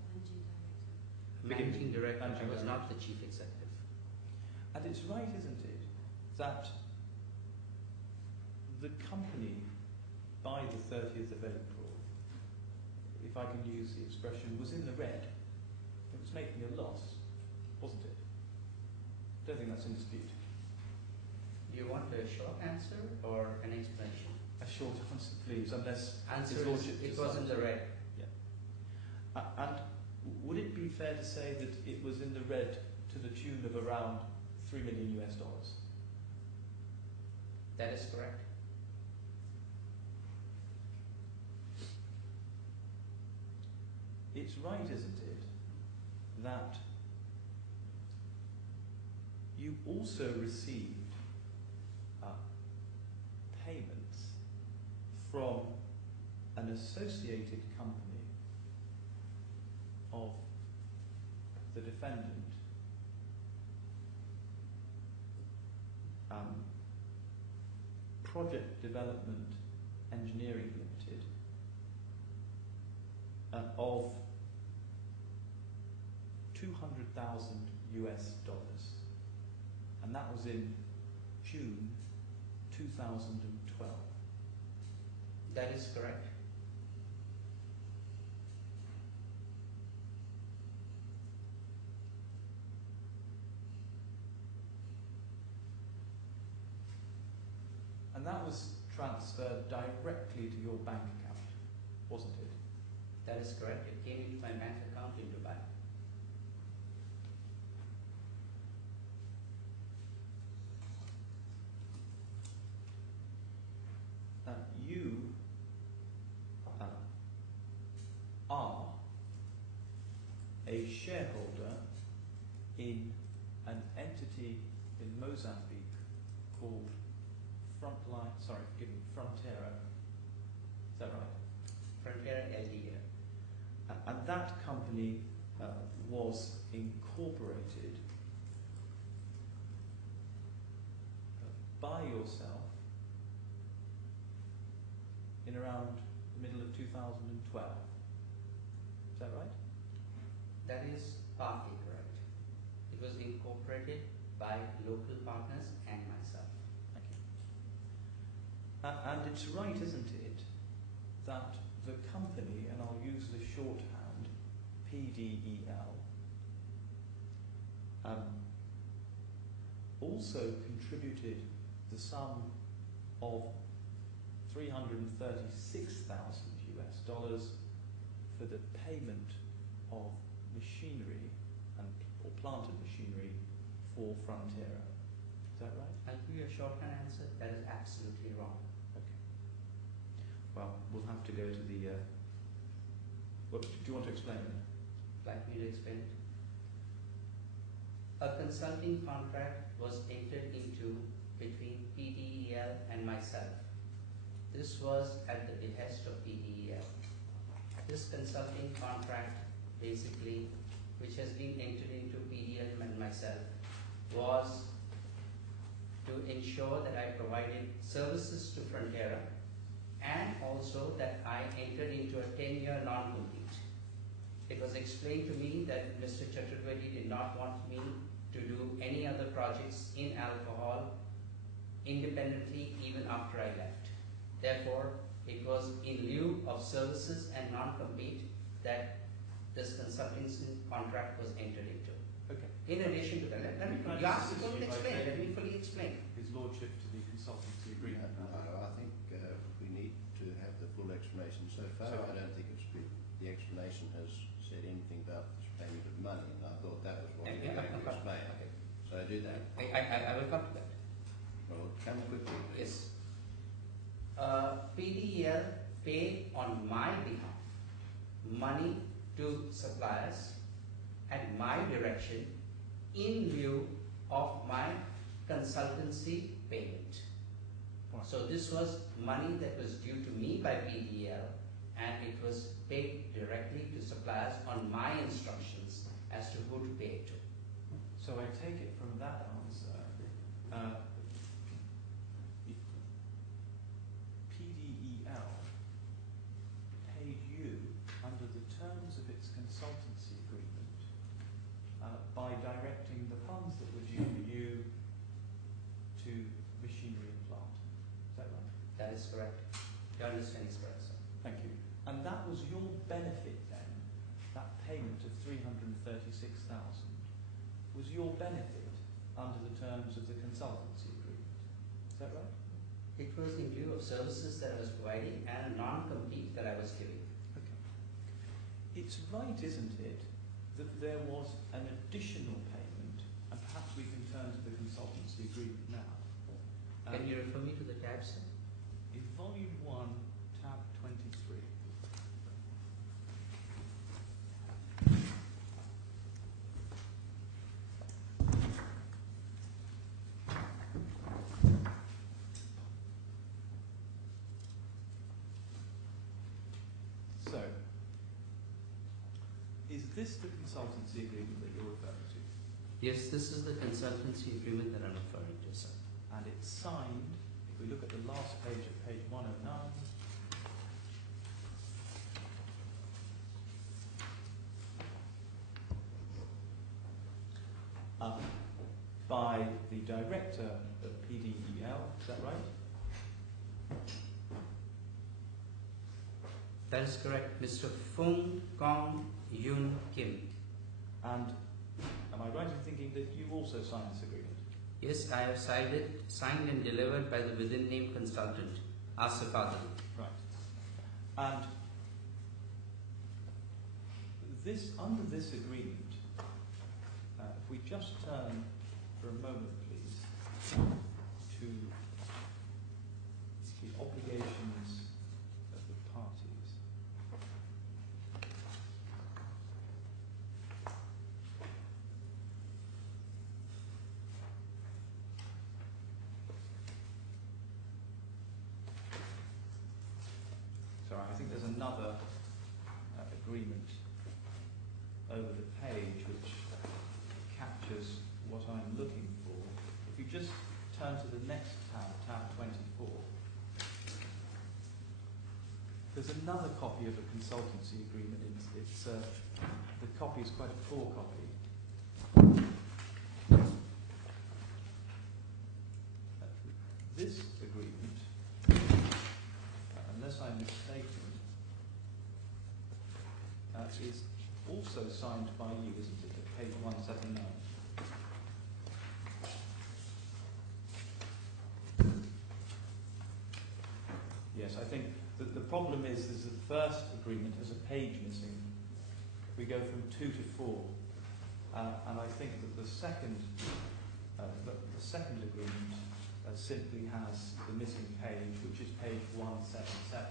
Managing director. Managing director, I Managing was director. not the chief executive. And it's right, isn't it, that the company, by the 30th of April, if I can use the expression, was in the red. It was making a loss, wasn't it? Don't think that's in dispute. You want a short answer or an explanation? A short answer, please, unless Answer His is, Lordship it was in the red. And would it be fair to say that it was in the red to the tune of around $3 million US? That is correct. It's right, isn't it, that you also received payments from an associated company of the defendant, Project Development Engineering Limited, of $200,000 US, and that was in June 2012. That is correct. And that was transferred directly to your bank account, wasn't it? That is correct. It came into my bank account in Dubai. You are a shareholder in an entity in Mozambique called Frontera. Is that right? Frontier LDA. And that company was incorporated by yourself in around the middle of 2012. Is that right? That is partly correct. It was incorporated by local partners and myself. Thank you. And it's right, isn't it, that the company, and I'll use the shorthand, PDEL, also contributed the sum of $336,000 US for the payment of machinery or planted machinery for Frontera. Is that right? I'll give you a shorthand answer. That is absolutely wrong. Okay. Well, we'll have to go to the. What do you want to explain? Like me to explain it. A consulting contract was entered into between PDEL and myself. This was at the behest of PDEL. This consulting contract, basically, which has been entered into PDEL and myself, was to ensure that I provided services to Frontera and also that I entered into a 10-year non-compete. It was explained to me that Mr. Chaturvedi did not want me to do any other projects in alcohol independently even after I left. Therefore, it was in lieu of services and non-compete that this consultancy contract was entered into. Okay. In addition to that, let me fully explain. His Lordship to the consultancy agreement. No, I think we need to have the full explanation. So far, I don't think the explanation has said anything about this payment of money, and I thought that was what you were going to explain. Okay. So do that. I will come to that. Well, come quickly, please. Yes. PDEL paid on my behalf money to suppliers at my direction in lieu of my consultancy payment. Right. So this was money that was due to me by PDEL, and it was paid directly to suppliers on my instructions as to who to pay it to. So I take it from that answer, PDEL paid you under the terms of its consultancy agreement by directing the funds that were due to you Your understanding is correct, sir. Thank you. And that was your benefit then, that payment of 336,000 was your benefit under the terms of the consultancy agreement. Is that right? It was in lieu of services that I was providing and non-compete that I was giving. Okay. It's right, isn't it, that there was an additional payment, and perhaps we can turn to the consultancy agreement now. Can you refer me to the tab, sir? In Volume 1, tab 23. So, is this the consultancy agreement that you're referring to? Yes, this is the consultancy agreement that I'm referring to, sir. And it's signed, if we look at the last page at page 109, by the director of PDEL, is that right? That is correct, Mr. Fung Kong Yoon Kim. And am I right in thinking that you also signed this agreement? Yes, I have signed and delivered by the within name consultant, Asif Adil. Right. And this, under this agreement, if we just turn for a moment, please, to the obligations of the parties. Sorry, I think there's another agreement over the page which captures what I'm looking for. If you just turn to the next tab, tab 24, there's another copy of a consultancy agreement. It's the copy is quite a poor copy. This agreement, unless I'm mistaken, is also signed by you, isn't it, at page 179? Yes, I think that the problem is the first agreement has a page missing. We go from 2 to 4, and I think that the second agreement simply has the missing page, which is page 177.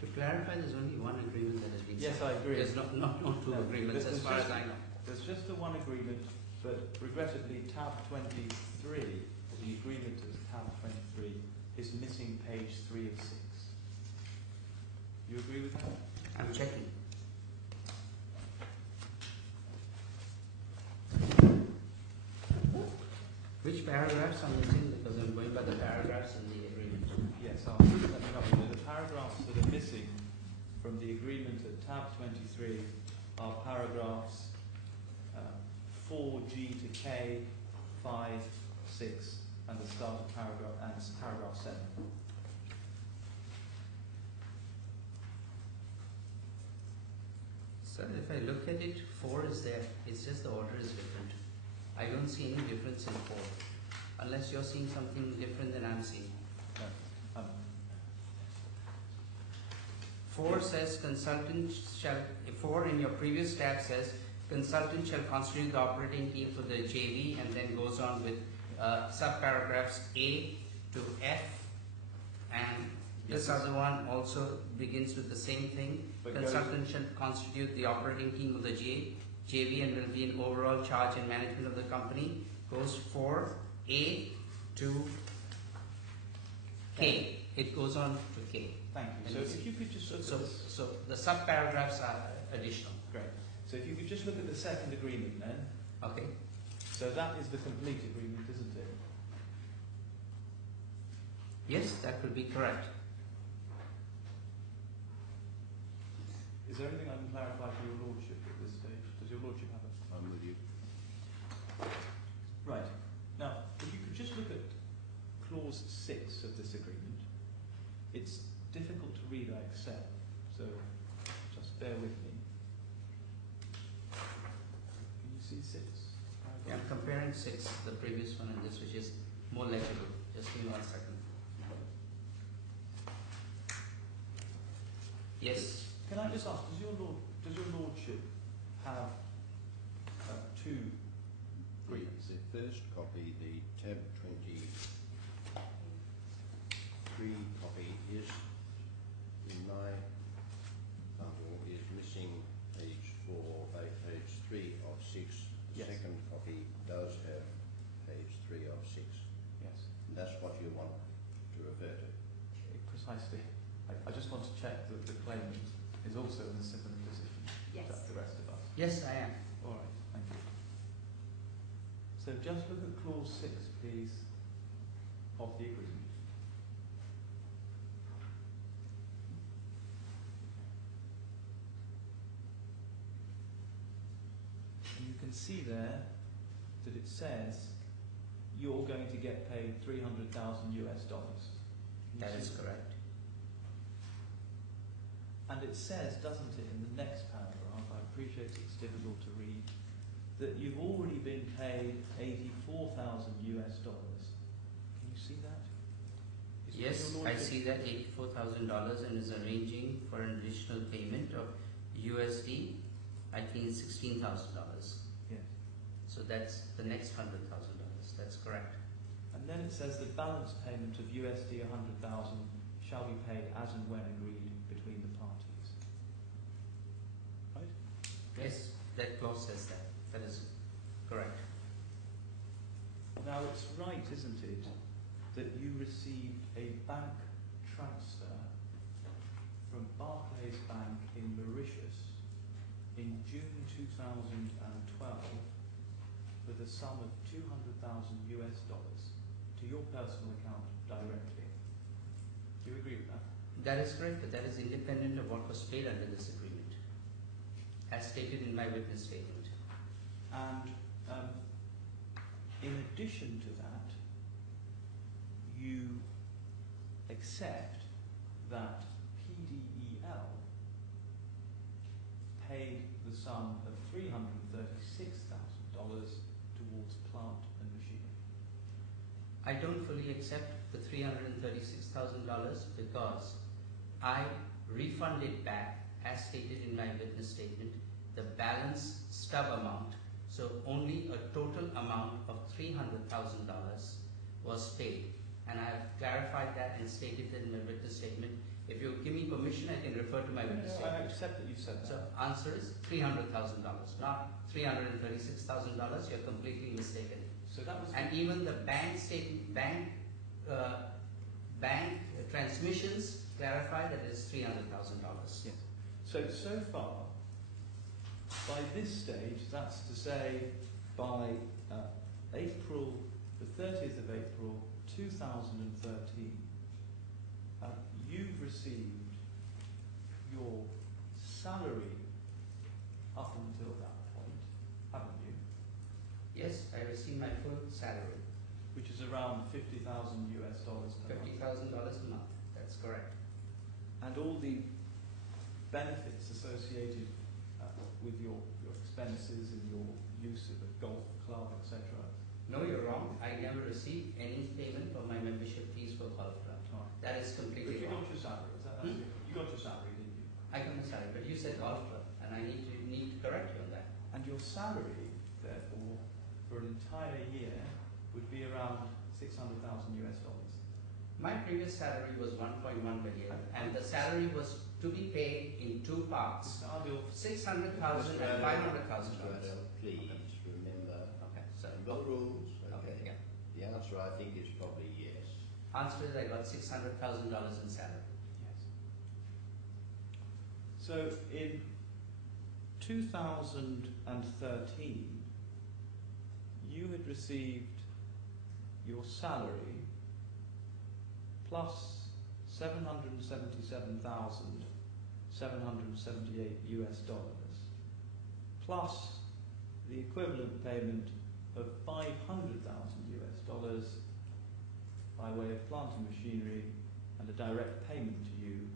To clarify, there's only one agreement that has been signed. Yes, I agree. There's not two agreements as far as I know. There's just the one agreement, but regrettably tab 23, the agreement of tab 23, is missing page 3 of 6. You agree with that? I'm checking. Which paragraphs are missing? Because I'm going by the paragraphs in the agreement. Yes, let me help you. The paragraphs that are missing from the agreement at tab 23 are paragraphs 4G to K, 5, 6, and the start of paragraph 7. So if I look at it, 4 is there. It's just the order is different. I don't see any difference in 4, unless you're seeing something different than I'm seeing. 4 says consultant shall, 4 in your previous tab says consultant shall constitute the operating team for the JV, and then goes on with subparagraphs A to F, and this other one also begins with the same thing. But consultant shall constitute the operating team of the JV and will be in overall charge and management of the company. Goes for A to K. It goes on to K. Thank you. So if you could just look at this. So the subparagraphs are additional. Great. So if you could just look at the second agreement then. Okay. So that is the complete agreement, isn't it? Yes, that would be correct. Is there anything I can clarify for your lordship at this stage? Does your lordship have a... I'm with you. Right. Now, if you could just look at clause 6 of this agreement. It's difficult to read, I accept, so just bear with me. Can you see 6? Yeah, I'm comparing 6, the previous one and this, which is more legible. Just give me 1 second. Yes. Can I just ask, does your lordship have 2 agreements? The first copy, the tab 23 copy, is in my bundle is missing page 4, page 3 of 6. The Yes. second copy does have page 3 of 6. Yes. And that's what you want to refer to. Precisely. I just want to check that the claimant is also in a similar position Yes. as the rest of us. Yes, I am. All right, thank you. So just look at clause 6, please, of the agreement. And you can see there that it says you're going to get paid $300,000 US. That is correct. And it says, doesn't it, in the next paragraph, I appreciate it's difficult to read, that you've already been paid $84,000 US. Can you see that? Yes, I see that $84,000 and is arranging for an additional payment of USD, I think $16,000. Yes. So that's the next $100,000. That's correct. And then it says the balance payment of USD 100,000 shall be paid as and when agreed between the parties. Right? Yes, that clause says that. That is correct. Now it's right, isn't it, that you received a bank transfer from Barclays Bank in Mauritius in June 2012 for the sum of $200,000 US to your personal account directly. Do you agree with that? That is correct, but that is independent of what was paid under this agreement, as stated in my witness statement. And in addition to that, you accept that PDEL paid the sum of $336,000 towards plant and machinery. I don't fully accept the $336,000 because I refunded back, as stated in my witness statement, the balance stub amount. So only a total amount of $300,000 was paid. And I have clarified that and stated that in my witness statement. If you give me permission, I can refer to my witness I statement. accept that you've said that. So answer is $300,000, not $336,000. You're completely mistaken. So that was. And even the bank statement, bank transmissions clarify that it is $300,000. Yes. So far, by this stage, that's to say, by April, the 30th of April 2013, you've received your salary up until that point, haven't you? Yes, I received my full salary, Which is around $50,000 US per month. $50,000 a month. That's correct. And all the benefits associated with your expenses and your use of a golf club, etc. No, you're wrong. I never received any payment for my membership fees for golf club. Right. That is But completely you wrong. got your salary, is that you got your salary, didn't you? I got my salary, but you said golf club, and I need to correct you on that. And your salary, therefore, for an entire year would be around $600,000 US. My previous salary was 1.1 million, and the salary was to be paid in 2 parts: $600,000 and $500,000. Please remember Okay, sorry. the rules. Okay, yeah. The answer, I think, is probably yes. Answer is I got $600,000 in salary. Yes. So in 2013, you had received your salary plus $777,778 plus the equivalent payment of $500,000 by way of plant and machinery and a direct payment to you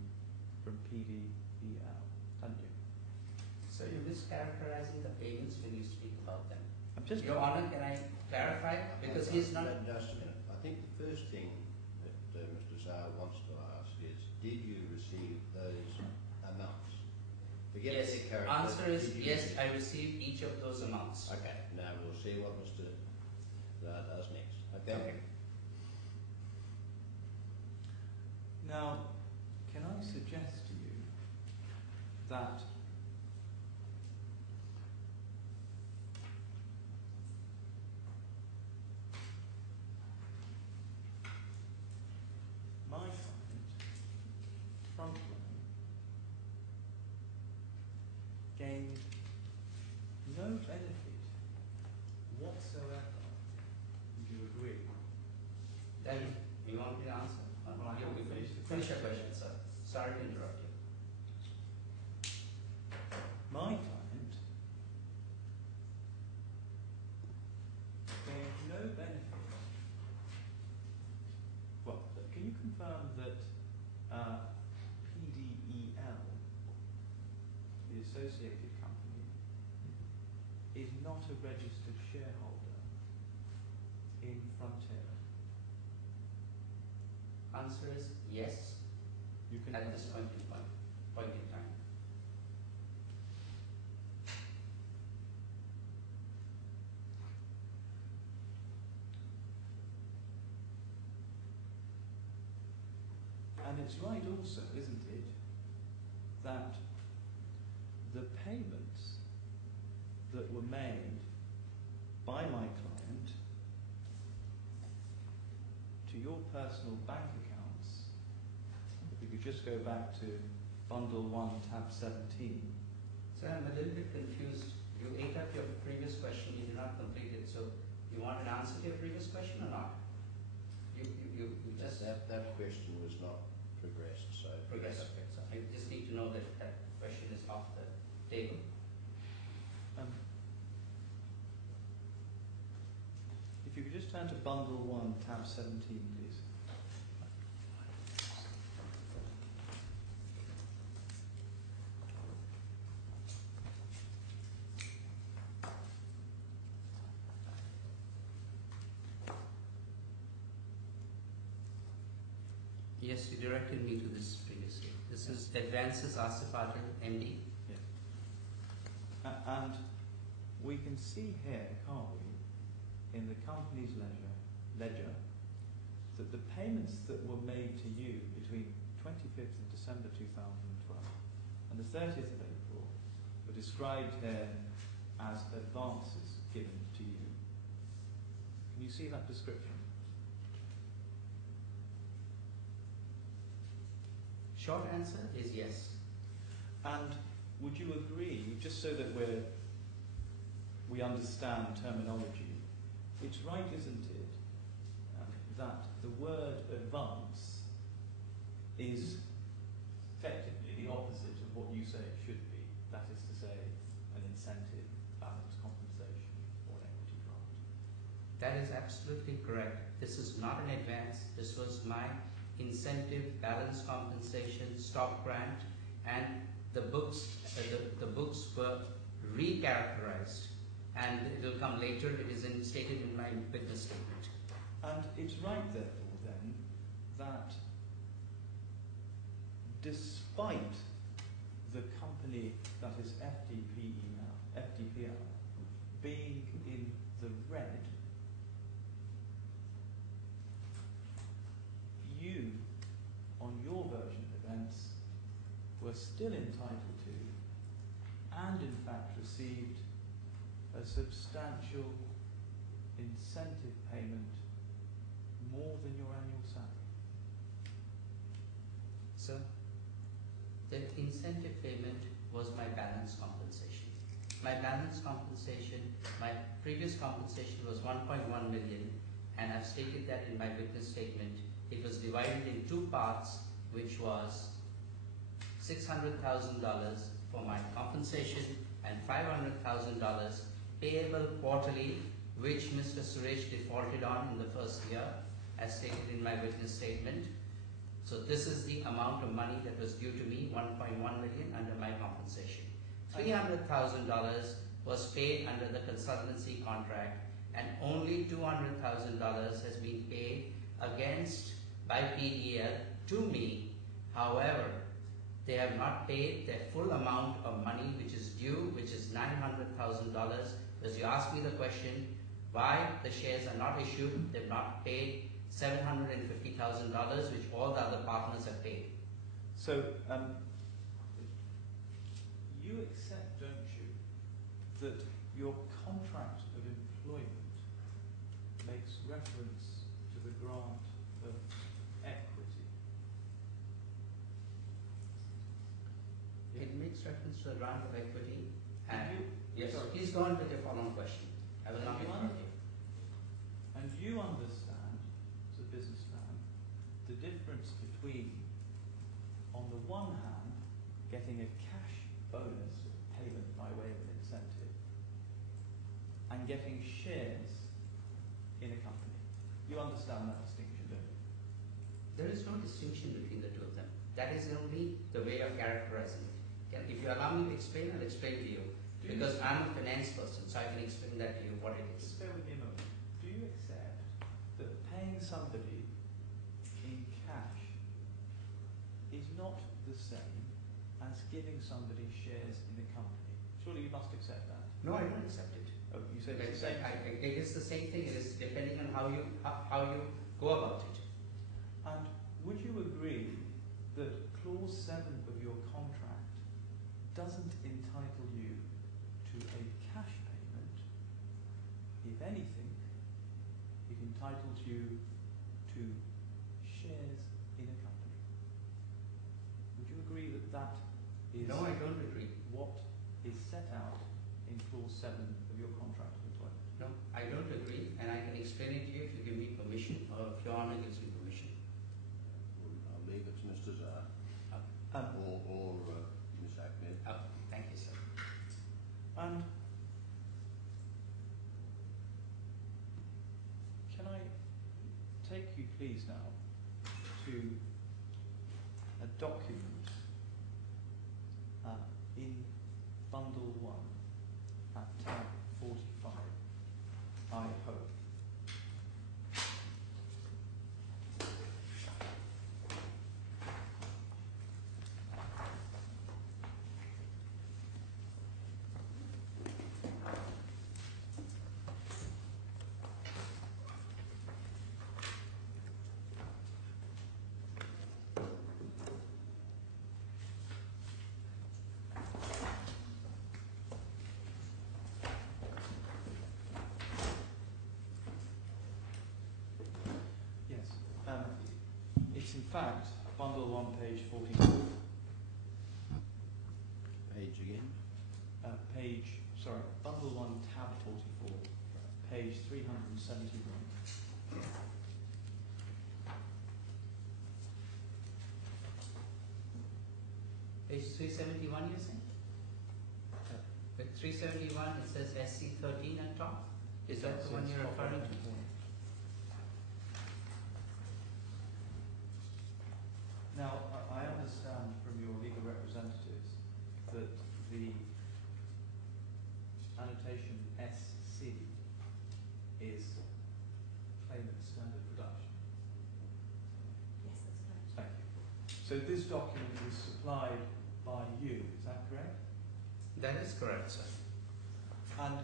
from PDEL, haven't you? So you're mischaracterizing the payments when you speak about them. I'm just Your Honour, can I clarify? Because he's not... Just a minute. I think the first thing that Mr. Zhao wants to ask is, did you receive those amounts? Forget Yes. the character. Answer is Did you yes, receive- I received each of those amounts. Okay, now we'll see what Mr. Zhao does next. Okay? Now, can I suggest to you that my client, Frontline, gained no benefit whatsoever? Would you agree? Then you want me to answer? Well, I haven't finished the Finish your question. question, sir. Sorry to interrupt you. My client gained no benefit. Well, can you confirm that PDEL, the associated company, is not a registered shareholder in Frontier? Answer is yes, You can at this point in time. And it's right also, isn't it, that the payments that were made by my client to your personal bank accounts, if we could just go back to Bundle 1, Tab 17. So I'm a little bit confused. You ate up your previous question, you did not complete it. So you want an answer to your previous question or not? You just That question was not progressed, so... progress. Okay. So I just need to know that that question is off the table. If you could just turn to Bundle 1, Tab 17, please. Yes, you directed me to this previously. This is Advances Asipatal, MD. And we can see here, can't we, in the company's ledger, that the payments that were made to you between 25th of December 2012 and the 30th of April were described here as advances given to you. Can you see that description? Short answer is yes. And would you agree, just so that we understand terminology, it's right, isn't it, that the word advance is effectively the opposite of what you say it should be. That is to say, an incentive, balance compensation, or an equity grant. That is absolutely correct. This is not an advance. This was my incentive, balance compensation, stock grant, and the books were recharacterized, and it will come later. It is stated in my witness statement. And it's right, therefore, then, that despite the company that is FTPL being in the red, you, on your version of events, were still entitled to, and in fact received, a substantial incentive payment more than your annual salary. So, the incentive payment was my balance compensation. My balance compensation, my previous compensation was 1.1 million, and I've stated that in my witness statement it was divided in two parts, which was $600,000 for my compensation and $500,000 payable quarterly, which Mr. Suresh defaulted on in the first year, as stated in my witness statement. So this is the amount of money that was due to me, 1.1 million under my compensation. $300,000 was paid under the consultancy contract, and only $200,000 has been paid against by PDL to me. However, they have not paid their full amount of money which is due, which is $900,000. Because you asked me the question, why the shares are not issued, they've not paid $750,000, which all the other partners have paid. So, you accept, don't you, that your contract of employment makes reference to the grant of equity? It makes reference to the grant of equity. And yes, sorry. please go on with your follow-on question. I will not interrupt you. And you understand, as a businessman, the difference between, on the one hand, getting a cash bonus payment by way of an incentive, and getting shares in a company. You understand that distinction, don't you? There is no distinction between the two of them. That is only the way of characterizing it. If you allow me to explain, I'll explain to you. Because I'm a finance person, so I can explain that to you what it is. Just bear with me a moment. Do you accept that paying somebody in cash is not the same as giving somebody shares in a company? Surely you must accept that. No, I don't accept it. Oh, you said it's the same. It is the same thing. It is depending on how you go about it. And would you agree that clause 7 of your contract doesn't entitle you to a cash payment? If anything, it entitles you to shares in a company. Would you agree that that is No, I don't agree. what is set out in clause 7 of your contract of employment? No, I don't agree, and I can explain it to you if you give me permission, or if Your Honour gives me permission. I'll leave it to Mr. Zahar or Ms. Ahmed. Thank you, sir. And can I take you, please, now to a document in Bundle 1 at tab 45, I hope. It's in fact Bundle 1, page 44. Page again? Bundle 1, tab 44, page 371. Page 371, you say? With 371, it says SC 13 at top. Is that the one you're referring to? Now, I understand from your legal representatives that the annotation SC is claimant standard production. Yes, that's correct. Thank you. So this document was supplied by you, is that correct? That is correct, sir. And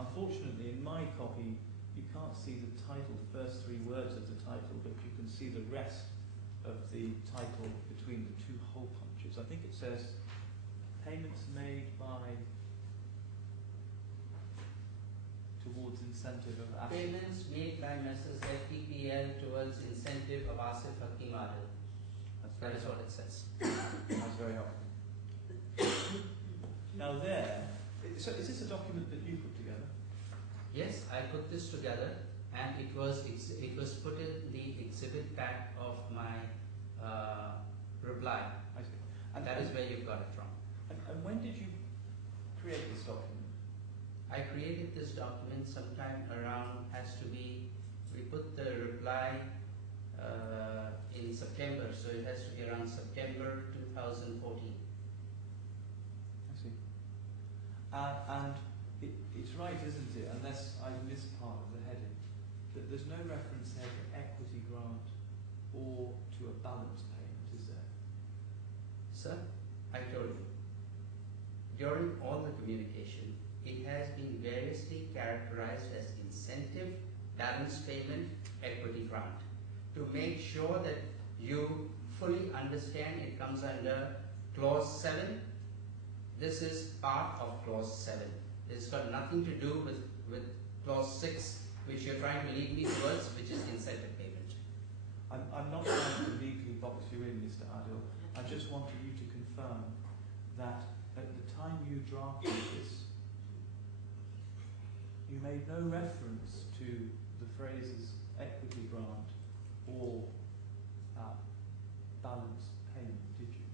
unfortunately, in my copy, you can't see the title, the first three words of the title, but you can see the rest of the title between the two hole punches. I think it says payments made by towards incentive of assets. Payments made by Messrs. FTPL towards incentive of Asif Hakim Adil. That is what it says. That's very helpful. Now so is this a document that you put together? Yes, I put this together and it was put in the exhibit pack of my reply. I see. And that is where you've got it from. And when did you create this document? I created this document sometime around, we put the reply in September, so it has to be around September 2014. I see. And it's right, isn't it, unless I missed part of the heading, that there's no reference there to equity grant or to a balance payment, is there? Sir, I told you, during all the communication, it has been variously characterized as incentive, balance payment, equity grant. To make sure that you fully understand, it comes under clause 7. This is part of clause 7. It's got nothing to do with clause 6, which you're trying to lead me towards, which is incentive payment. I'm not trying to legally box you in, Mr. Adil. I just wanted you to confirm that at the time you drafted this, you made no reference to the phrases equity grant or balance payment, did you?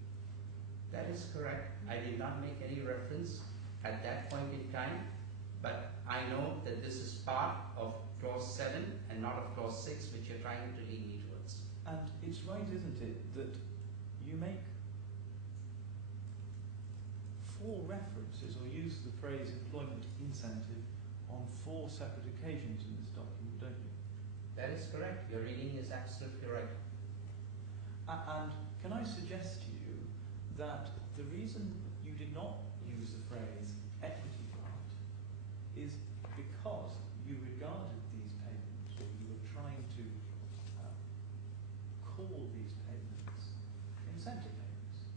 That is correct. I did not make any reference at that point in time, but I know that this is part of clause 7 and not of clause 6, which you're trying to lead me towards. And it's right, isn't it, that you make 4 references or use the phrase employment incentive on 4 separate occasions in this document, don't you? That is correct. Your reading is absolutely right. And can I suggest to you that the reason you did not use the phrase equity grant is because you regarded these payments, or you were trying to call these payments incentive payments.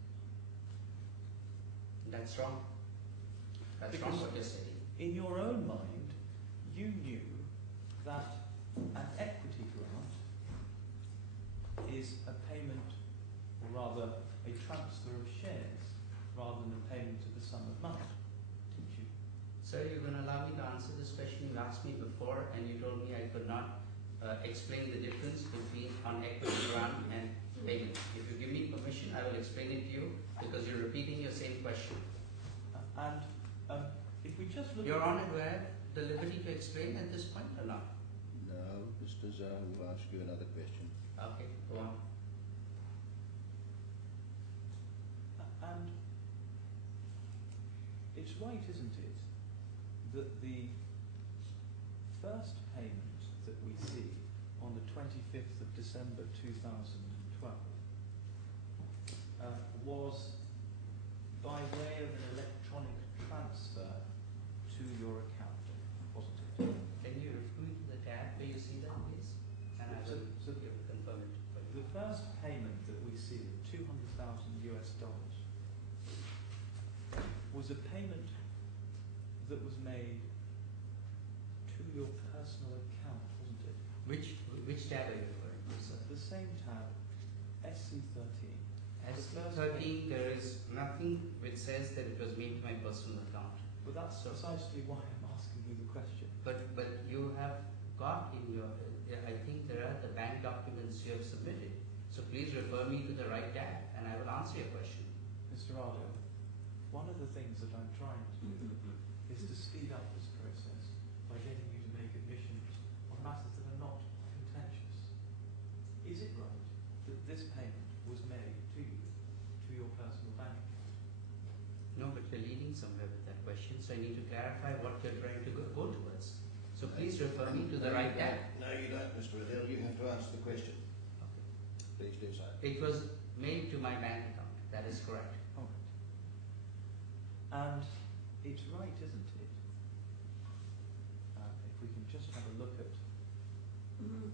That's wrong. That's Because wrong what you're saying. in your own mind, you knew that an equity grant is a payment, or rather a transfer of shares, rather than a payment of a sum of money, didn't you? Sir, you're going to allow me to answer this question you asked me before, and you told me I could not explain the difference between on equity grant and payment. If you give me permission, I will explain it to you, because you're repeating your same question. And if we just look Your Honour, do I have the liberty to explain at this point or not? No, Mr. Zhao will ask you another question. Okay, go on. And it's right, isn't it, that the first payment that we see on the 25th of December 2012 was by way of an electronic transfer to your account, wasn't it? Can you refer me to the tab where you see that, please? And I will confirm it for you. The first payment that we see of $200,000 was a payment that was made to your personal account, wasn't it? Which tab are you referring to, sir? The same tab, SC13. SC13, there is nothing which says that it was made to my personal account. But that's precisely why I'm asking you the question. But you have got in your, I think there are the bank documents you have submitted. So please refer me to the right tab and I will answer your question. Mr. Ardo, one of the things that I'm trying to do is to speed up this process by getting you to make admissions on matters that are not contentious. Is it right that this payment was made to you, to your personal bank account? No, but you're leading somewhere with that question, so I need to clarify what you're trying to go towards. So please refer me to the right tab. No, you don't, Mr. Adele. You have to answer the question. Okay. Please do so. It was made to my bank account. That is correct. All right. And it's right, isn't it? If we can just have a look at,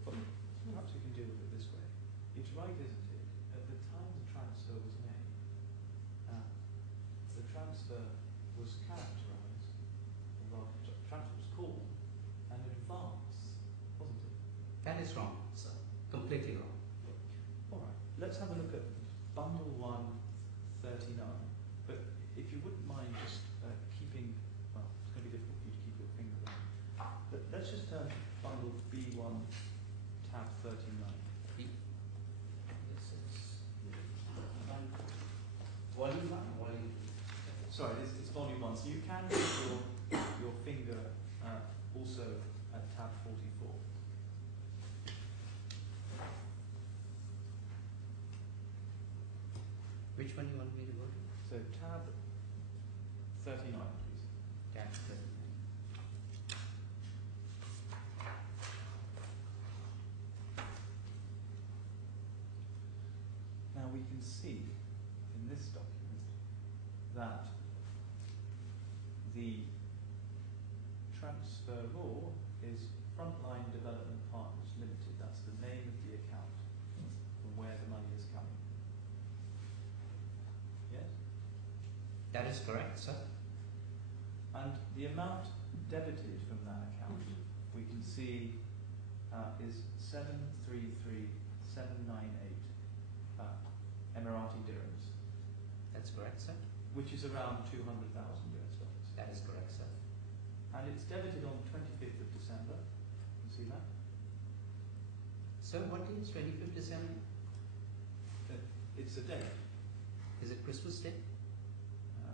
well, perhaps we can deal with it this way. It's right, isn't it? At the time the transfer was made, the transfer was characterised, or rather, the transfer was called an advance, wasn't it? That is wrong, sir. Completely wrong. All right. Let's have a look at Bundle 139. But if you wouldn't mind just keeping, well, it's going to be difficult for you to keep your finger on it. But let's just turn to Bundle B1 sorry, it's volume 1. So you can put your finger also at tab 44. Which one you want me to go to? So tab 39, please. Tab 39. Now we can see in this document that the transferor is Frontline Development Partners Limited. That's the name of the account from where the money is coming. Yes? That is correct, sir. And the amount debited from that account, we can see is 733,798 Emirati dirhams, That's correct, sir. which is around 200,000 US dollars. That is correct, sir. And it's debited on 25th of December. You see that? Sir, what day is 25th December? It's a date. Is it Christmas Day? I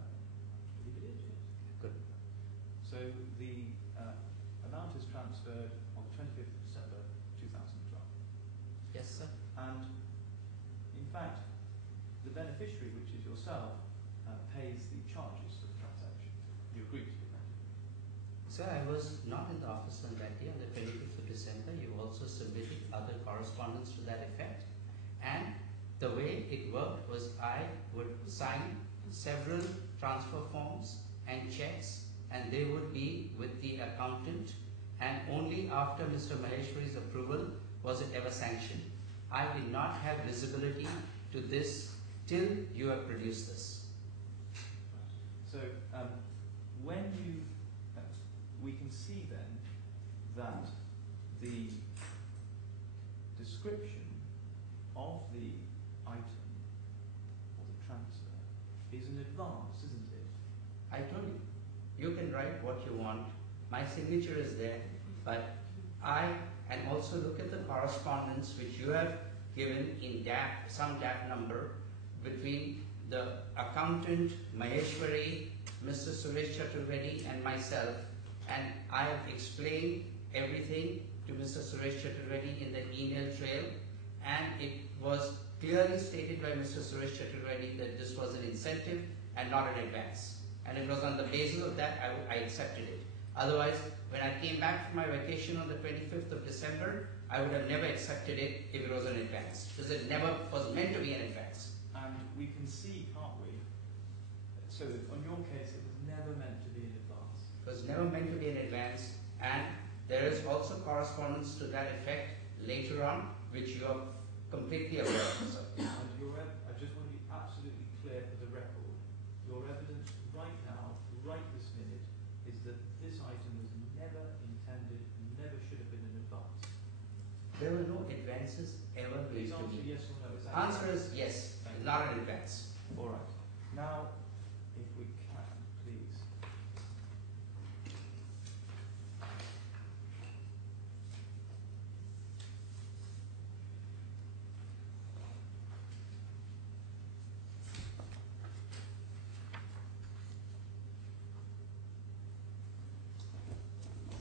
believe it is, yes. Good. So the amount is transferred on the 25th of December 2012. Yes, sir. And in fact, the beneficiary, which is yourself, pays the charges for the transaction. You agree to that? Sir, I was not in the office on that day, on the 25th of December. You also submitted other correspondence to that effect. And the way it worked was I would sign several transfer forms and checks, and they would be with the accountant, and only after Mr. Maheshwari's approval was it ever sanctioned. I did not have visibility to this till you have produced this. So when you, we can see then that the description of the item or the transfer is an advance, isn't it? I told you, you can write what you want. My signature is there, but and also look at the correspondence which you have given in some DAP number between the accountant, Maheshwari, Mr. Suresh Chaturvedi and myself, and I have explained everything to Mr. Suresh Chaturvedi in the email trail, and it was clearly stated by Mr. Suresh Chaturvedi that this was an incentive and not an advance. And it was on the basis of that I accepted it. Otherwise, when I came back from my vacation on the 25th of December, I would have never accepted it if it was an advance, because it never was meant to be an advance. And we can see, can't we? So on your case, it was never meant to be an advance. It was never meant to be an advance, and there is also correspondence to that effect later on, which you are completely aware of. So. And I just want to be absolutely clear for the record. Your evidence right now, right this minute, is that this item was never intended, never should have been an advance. There were no advances ever Please made to answer me. yes or no. Is that Answer correct? is yes, not an advance. All right. Now, if we can, please.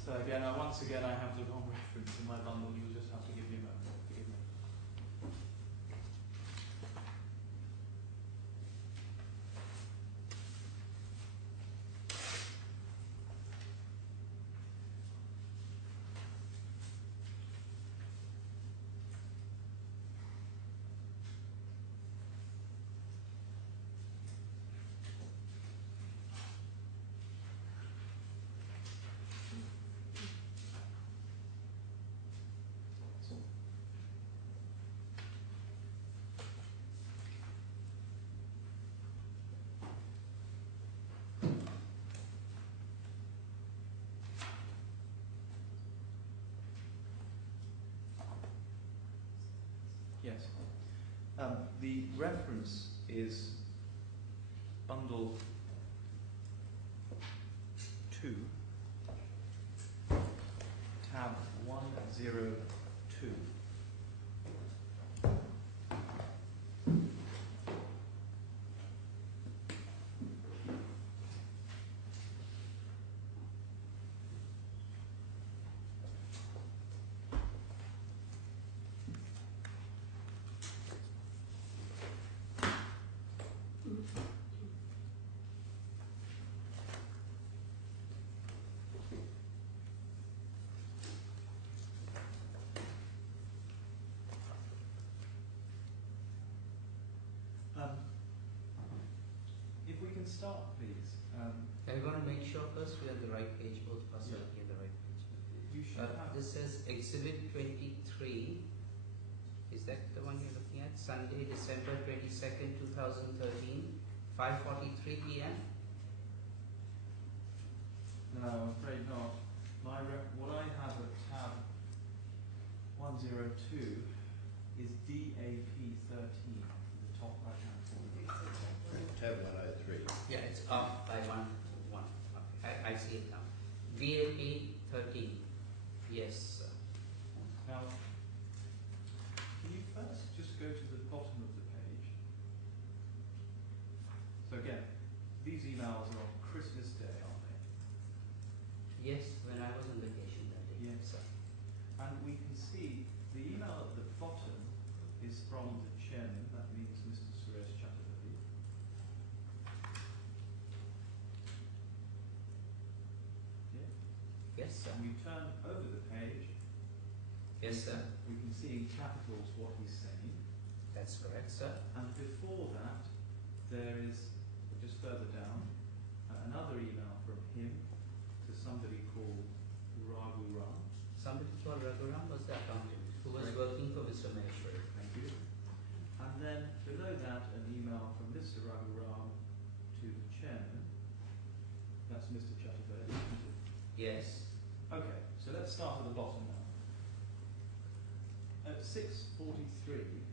So again, once again, I have the wrong reference in my bundle. You'll just have to give me a moment. Forgive me. Yes. The reference is bundle 2, tab 102. can start, please. I want to make sure first we're on the right page, both of us Yeah. are on the right page. You should have. This says Exhibit 23. Is that the one you're looking at? Sunday, December 22nd, 2013, 5:43 p.m. No, I'm afraid not. What I have at tab 102 is DAP 13 in the top right hand corner. Tab 103. Yeah, it's off by one. Okay, I see it now. VAP 13. Yes, sir. Now, can you first just go to the bottom of the page? So again, these emails are on Christmas Day, aren't they? Yes, when I was on vacation that day. Yes. sir. And we can see the email at the bottom is from the chairman, that means Mr. Suresh Chaturvedi. Yeah. Yes, sir. And we turn over the page, Yes, sir. we can see in capitals what he's saying. That's correct, sir. And before that, there is, just further down, another email from him to somebody called Raghu Ram. Somebody called Raghuram was the accountant who was Right. working for Mr. Maheshwari. Thank you. And then below that, an email from Mr. Raghu Ram to the chairman. That's Mr. Chaturvedi, isn't it? Yes. Okay, so let's start at the bottom now. At 6:43,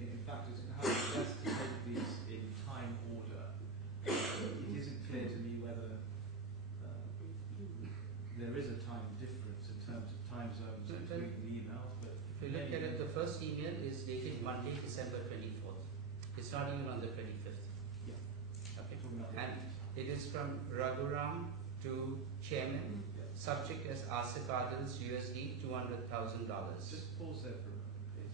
in fact, it's perhaps best to take these in time order. It isn't clear to me whether there is a time difference in terms of time zones between the emails, but If you look at it, the first email is dated Monday, December 24th. It's not even on the 25th. Yeah. Okay. Talking about the- And it is from Raghuram to chairman, Yeah. subject as Asif Adil's USD $200,000. Just pause there for a moment, please.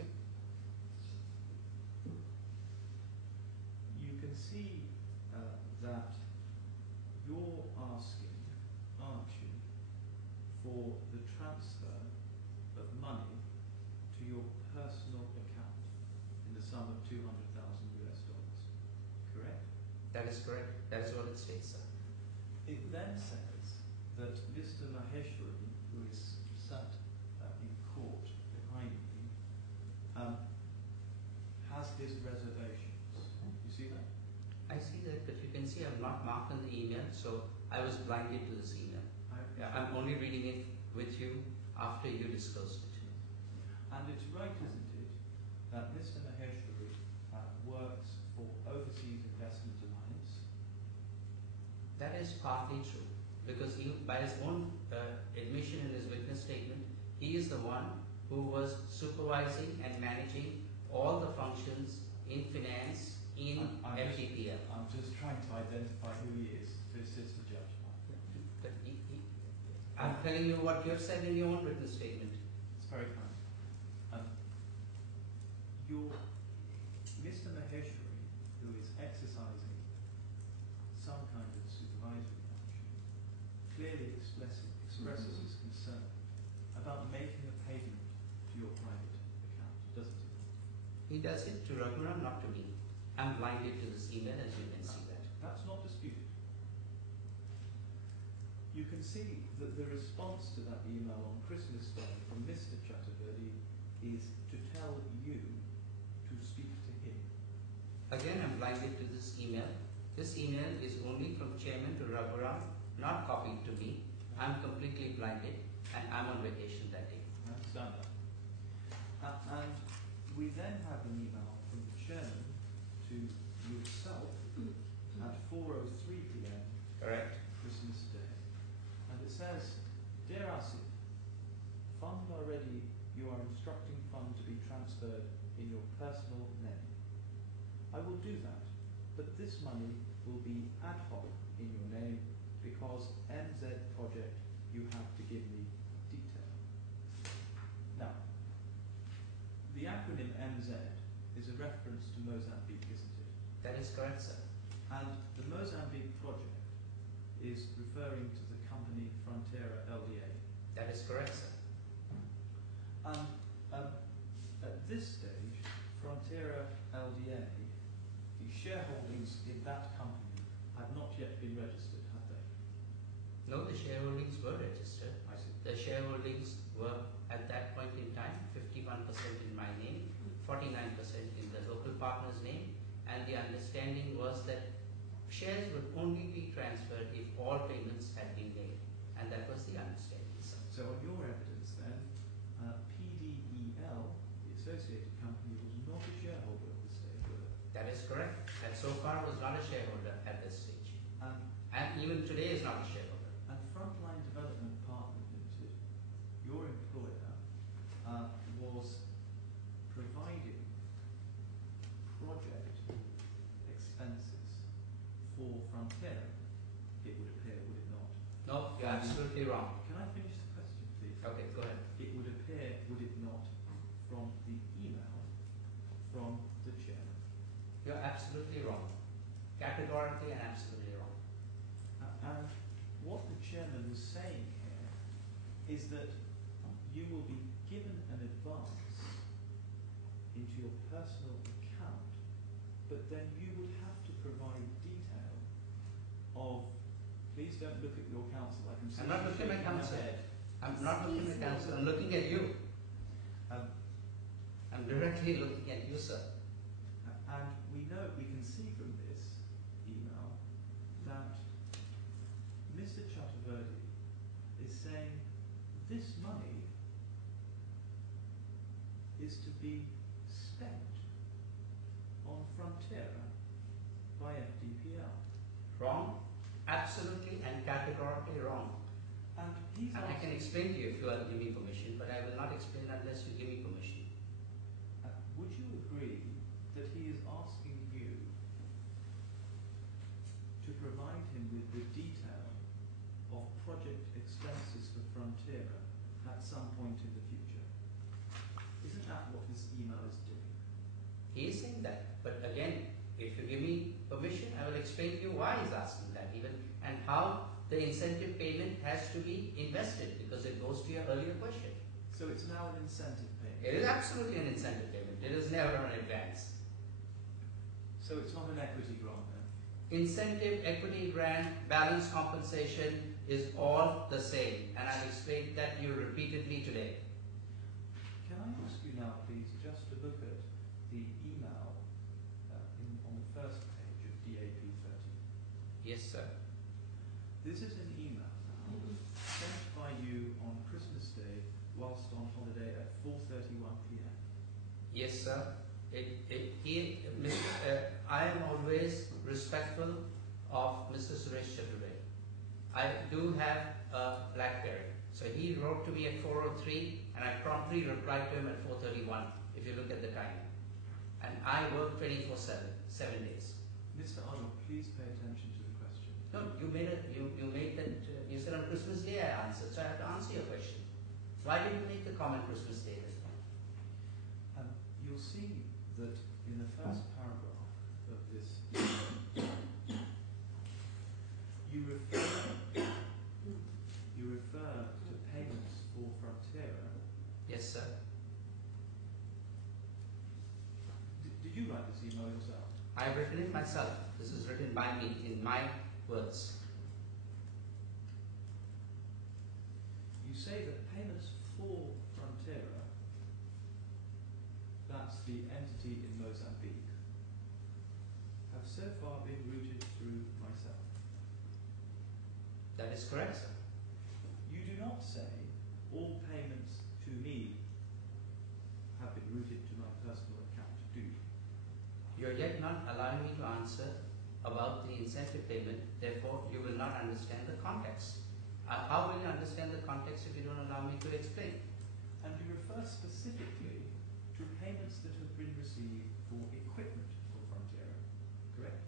You can see that you're asking, aren't you, for the transfer of money to your personal account in the sum of $200,000, correct? That is correct. That is what it states, sir. It then says that Mr. Maheshwari, who is sat in court behind me, has his reservations. You see that? I see that, but you can see I'm not marked on the email, so I was blinded to this email. I'm only reading it with you after you disclosed it. And it's right, isn't it, that Mr. Maheshwari works for Overseas Investment Alliance. That is partly true, because he, by his own admission in his witness statement, he is the one who was supervising and managing all the functions in finance in FTPL. I'm just trying to identify who he is to assist the judge. But I'm telling you what you have said in your own written statement. It's very kind. Mr. Maheshwari, who is exercising some kind of supervisory function, clearly expresses his concern about making a payment to your private account, doesn't he? He does it to Raghuram, not to me. I'm blinded to this email, as you can see that. That's not disputed. You can see that the response to that email on Christmas Day from Mr. Chaturvedi is to tell you to speak to him. Again, I'm blinded to this email. This email is only from chairman to Raghuram, not copied to me. I'm completely blinded, and I'm on vacation that day. I understand that. And we then have an email from the chairman to yourself at 4:03 p.m. Correct. Christmas Day. And it says, Dear Asif, funds are ready. You are instructing fund to be transferred in your personal name. I will do that, but this money will be ad hoc in your name because NZ project you have to give me detail. Now, the acronym NZ is a reference to Mozambique, isn't it? That is correct, sir. And the Mozambique project is referring to the company Frontiera LDA. That is correct, sir. And at this stage, Frontiera LDA shareholdings in that company had not yet been registered, had they? No, the shareholdings were registered. I see. The shareholdings were at that point in time 51% in my name, 49% in the local partner's name, and the understanding was that shares would only be transferred if all payments had been made, and that was the understanding. So on your evidence then, PDEL, the associated company, was not a shareholder at this stage, was it? That is correct. And so far was not a shareholder at this stage, And and even today is not a shareholder. Frontline Development Partner Limited, your employer, was providing project expenses for Frontier, it would appear, would it not? No, you're absolutely wrong. Can I finish the question, please? Okay, go ahead. It would appear, would it not, from the email from the chairman? You're absolutely wrong. Categorically and absolutely wrong. And what the chairman was saying here is that you will be given an advance into your personal account, but then you would have to provide detail of, please don't look at your counsel, I can see I'm not you looking at shaking your counsel. head. I'm not looking at counsel. I'm looking at you. I'm directly looking at you, sir. And we can see from this email that Mr. Chaturvedi is saying this money is to be spent on Frontiera by FDPL. Wrong. Absolutely and categorically wrong. And he's And I can asking, explain to you if you will give me permission, but I will not explain unless you give me permission. would you agree that he is asking you to provide him with the detail of project expenses for Frontiera at some point in the future? Isn't that what this email is doing? He is saying that. But again, if you give me permission, I will explain to you why he's asking that even and how the incentive payment has to be invested because it goes to your earlier question. So it's now an incentive payment? It is absolutely an incentive payment. It is never an advance. So it's not an equity grant then? Incentive, equity grant, balance compensation is all the same. And I've explained that to you repeatedly today. Can I ask you now, please, just to look at the email on the first page of DAP 30? Yes, sir. This is an email sent by you on Christmas Day whilst on holiday at 4:31 p.m. Yes, sir. I am always respectful of Mr. Suresh Chaturvedi. I do have a BlackBerry. So he wrote to me at 4:03 and I promptly replied to him at 4:31 if you look at the time. And I work 24/7, 7 days. Mr. Arnold, please pay attention to the question. No, you made that, you said on Christmas Day I answered, so I have to answer your question. Why did you make the comment Christmas Day this time? You'll see that in the first paragraph of this you refer to payments for Frontiera. Yes, sir. Did you write this email yourself? I have written it myself. This is written by me in my words. You say that payments for Frontiera, that's the entity in Mozambique, have so far been routed through myself. That is correct, sir. You do not say all payments to me have been routed to my personal account, do you? You are yet not allowing me to answer about the incentive payment, therefore you will not understand the context. How will you understand the context if you don't allow me to explain? And you refer specifically to payments that have been received for equipment for Frontiera, correct?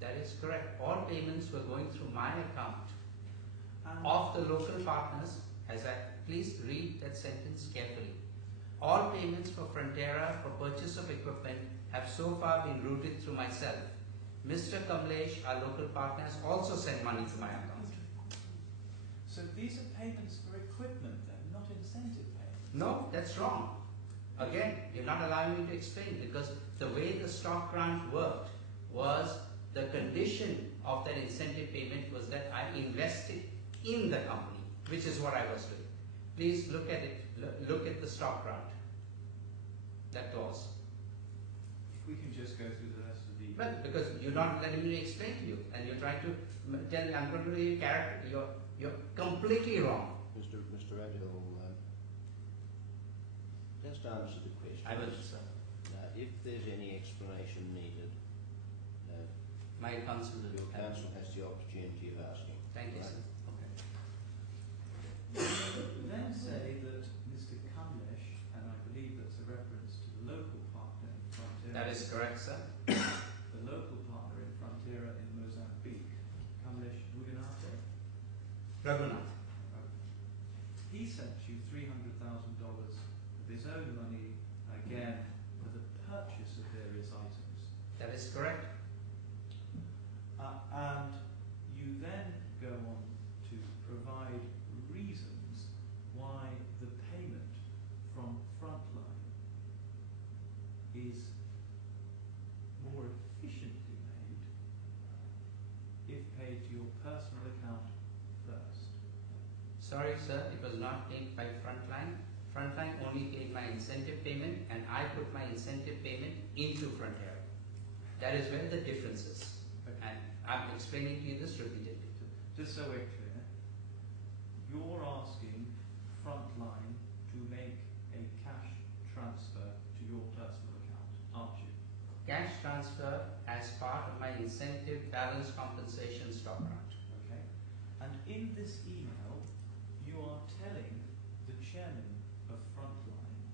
That is correct. All payments were going through my account And of the local partners, please read that sentence carefully. All payments for Frontiera for purchase of equipment have so far been routed through myself. Mr. Kamlesh, our local partner, has also sent money to my account. so these are payments for equipment then, not incentive payments? No, that's wrong. Again, you're not allowing me to explain because the way the stock grant worked was the condition of that incentive payment was that I invested in the company, which is what I was doing. Please look at it. Look at the stock grant. That clause. If we can just go through the rest of the... Well, because you're not letting me explain to you, and you're trying to tell me I'm going to do your character. You're completely wrong. Mr. Adil, just answer the question. I will, sir. If there's any explanation needed, My counsel will. your counsel has the opportunity of asking. Thank you, Right? sir. Okay. You then say that Mr. Kamlesh, and I believe that's a reference to the local partner in Frontiera. That is correct, sir. The local partner in Frontiera in Mozambique, Kamlesh Ruganate. Raghunath. He sent you $300,000 of his own money, again, for the purchase of various items. That is correct. And you then go on to provide reasons why the payment from Frontline is more efficiently made if paid to your personal account first. Sorry, sir, it was not paid by Frontline. Frontline only paid my incentive payment, and I put my incentive payment into Frontiera. That is where the difference is. And I'm explaining to you this repeatedly. Just so we're clear, you're asking Frontline to make a cash transfer to your personal account, aren't you? Cash transfer as part of my incentive balance compensation stock grant. Okay. And in this email, you are telling the chairman of Frontline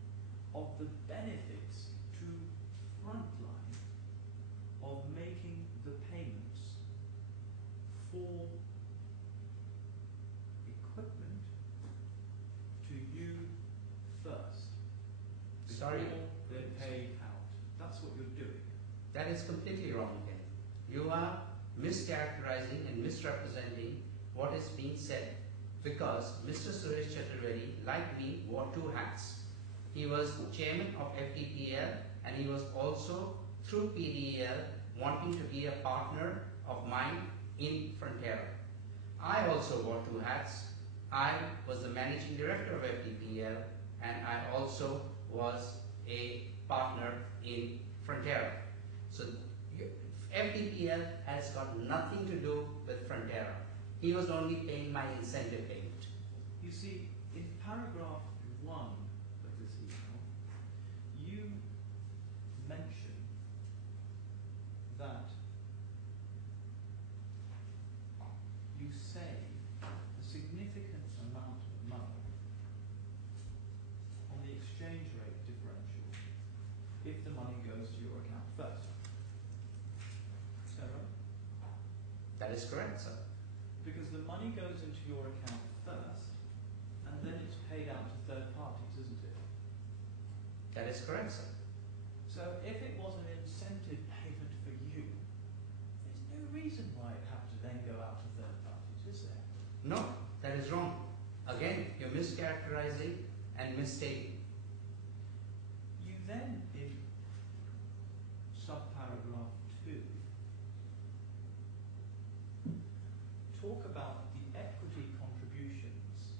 of the benefits to Frontline of making the payments for equipment to you first. Sorry. Before they're paid out. That's what you're doing. That is completely wrong again. You are mischaracterizing and misrepresenting what is being said, because Mr. Suresh Chaturvedi, like me, wore two hats. He was chairman of FTPL, and he was also, through PDEL, wanting to be a partner of mine in Frontiera. I also wore two hats. I was the managing director of FTPL, and I also was a partner in Frontiera. So FTPL has got nothing to do with Frontiera. He was only paying my incentive payment. You see, in paragraph 1 of this email, you mention that you save a significant amount of money on the exchange rate differential if the money goes to your account first. Is that right? That is correct, sir. Because the money goes into your account first, and then it's paid out to third parties, isn't it? That is correct, sir. So if it was an incentive payment for you, there's no reason why it had to then go out to third parties, is there? No, that is wrong. Again, you're mischaracterizing and misstating. You then, in subparagraph 2, talk about the equity contributions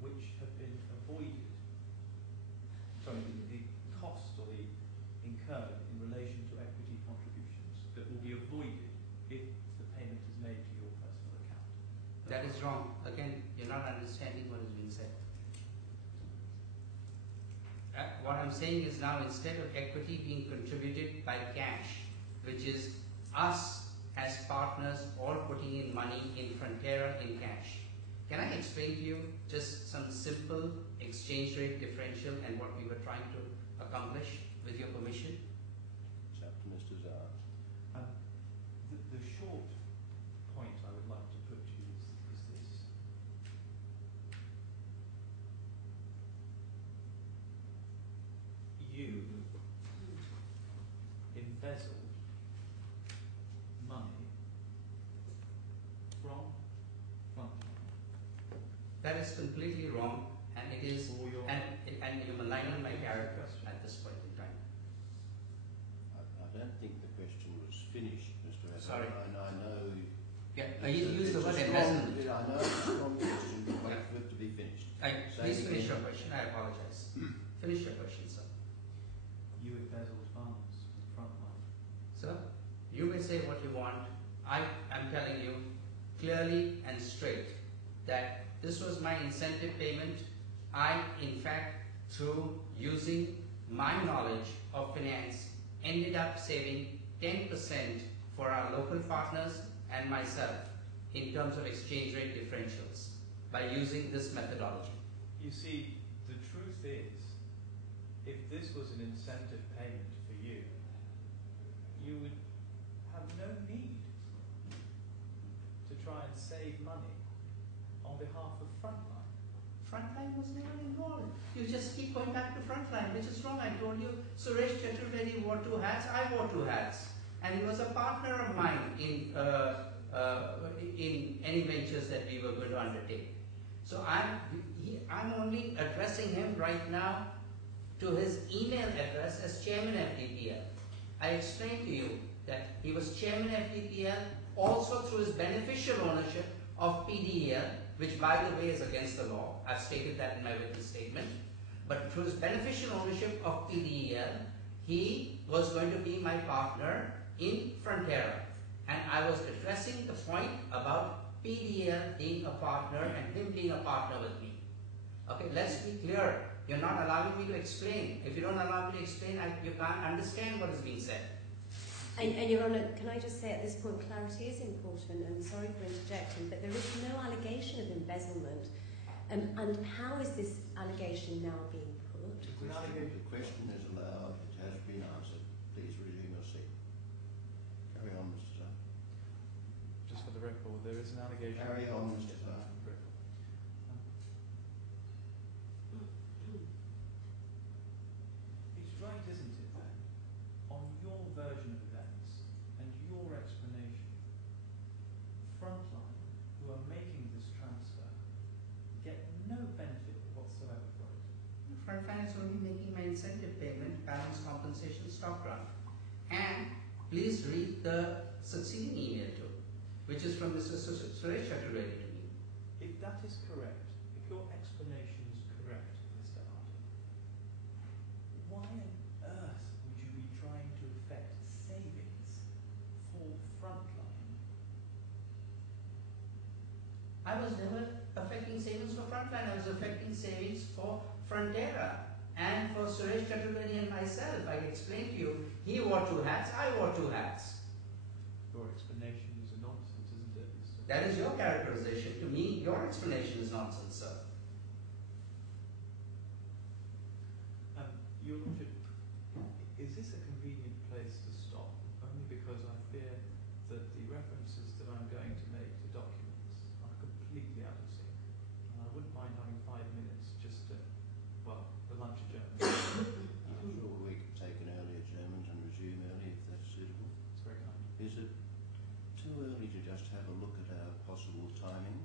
which have been avoided. Sorry, the costs or the incurred in relation to equity contributions that will be avoided if the payment is made to your personal account. That is wrong. Again, you're not understanding what is being said. What I'm saying is now, instead of equity being contributed by cash, which is us as partners all putting in money in Frontiera in cash. Can I explain to you just some simple exchange rate differential and what we were trying to accomplish, with your permission? It's up to Mr. Zahar. The short point I would like to put to you is this. You embezzled money from Frontline. That is completely wrong, and it is, For your and you're maligning my character at this point in time. I don't think the question was finish, Mr. Evans. Sorry. I know. Yeah, you used the word it's a embezzlement. strong- I know it's a strong question, but wait for it to be finished. Please finish your question. I apologize. Finish your question, sir. You embezzled funds from Frontline. Sir, you may say what you want. I am telling you clearly and straight that this was my incentive payment. I, in fact, through using my knowledge of finance, ended up saving 10% for our local partners and myself in terms of exchange rate differentials by using this methodology. You see, the truth is, if this was an incentive payment for you, you would have no need to try and save money on behalf of Frontline. Frontline was never involved. You just keep going back to Frontline, which is wrong. I told you, Suresh Chaturvedi wore 2 hats, I wore 2 hats. And he was a partner of mine in any ventures that we were going to undertake. So I'm only addressing him right now to his email address as Chairman FTPL. I explained to you that he was Chairman FTPL also through his beneficial ownership of PDEL, which by the way is against the law. I've stated that in my witness statement. But through his beneficial ownership of PDEL, he was going to be my partner in Frontera. And I was addressing the point about PDEL being a partner and him being a partner with me. Okay, let's be clear. You're not allowing me to explain. If you don't allow me to explain, you can't understand what is being said. And Your Honour, can I just say at this point, clarity is important, and sorry for interjecting, but there is no allegation of embezzlement. And how is this allegation now being put? The question is allowed, it has been answered. Please resume your seat. Carry on, Mr. Starr. Just for the record, there is an allegation. Carry on, Mr. Starr. It's right, isn't it, then, on your version of events and your explanation, Frontline, who are making this transfer, get no benefit whatsoever from it. Frontline is only making my incentive payment, balance compensation, stock grant. And please read the succeeding email too, which is from Mr. Suresh Chaturvedi to me. If that is correct, if your explanation is correct, Mr. Arthur, why on earth would you be trying to effect savings for Frontline? I was never affecting savings for Frontline. I was affecting savings for Frontera and for Suresh Chaturvedi and myself. I explained to you, he wore 2 hats, I wore 2 hats. Your explanation is a nonsense, isn't it, Mr. That is your characterization. To me, your explanation is nonsense, sir. Your Lordship, is this a convenient place to stop? Only because I fear that the references that I'm going to make to documents are completely out of sync. And I wouldn't mind having 5 minutes just to, well, the lunch adjournment. I'm sure we could take an early adjournment and resume early if that's suitable. It's very kind. Is it too early to just have a look at our possible timing?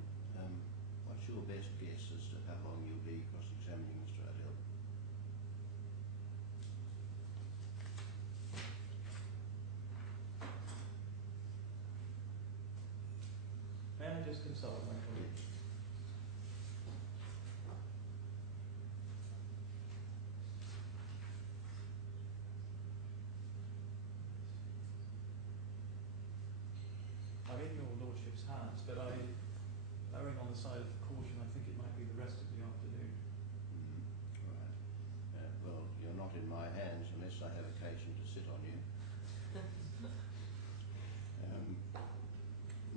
What's your best guess as to how long you'll be cross-examining Mr. Adele? May I just consult my colleague? I'm in your Lordship's hands, but erring on the side of caution, I think it might be the rest of the afternoon. Right. Well, you're not in my hands unless I have occasion to sit on you.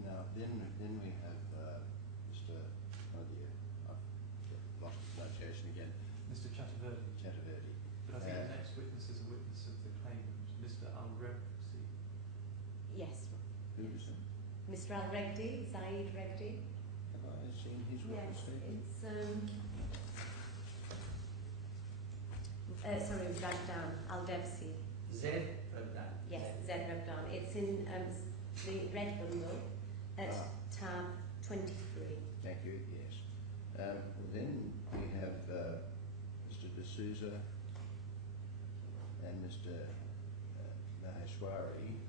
Now, then we have Mr. Oh dear, I've lost the pronunciation again. Mr. Chaturvedi. Chaturvedi. But I think the next witness is a witness of the claimant, Mr. Al-Rebsi. Yes. Who is it? Mr. Al-Regdi, Zaid Regdi. Have I seen his Yes, witness statement? it's sorry, Ragdan, Al-Debsi. Zed Rabdan. Yes, Zed Ragdan. It's in the red bundle at tab 23. Thank you, yes. Then we have Mr. D'Souza and Mr. Maheshwari.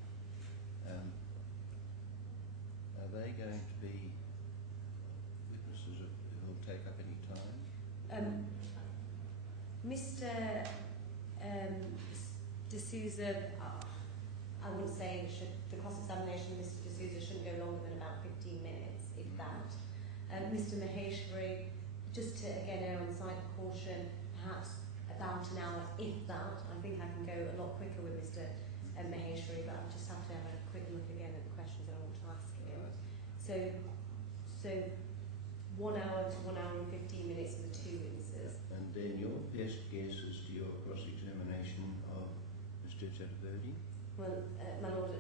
going to be witnesses who will take up any time? Mr. D'Souza, I wouldn't say the cross-examination of Mr. D'Souza shouldn't go longer than about 15 minutes, if that. Mr. Maheshwari, just to again err on the side of caution, perhaps about an hour, if that. I think I can go a lot quicker with Mr. Maheshwari, but I'll just have to have a quick look again at the questions that I want to ask him. So 1 hour to 1 hour and 15 minutes for the two witnesses. And then your best guess as to your cross-examination of Mr. Chaturvedi? Well, my Lord,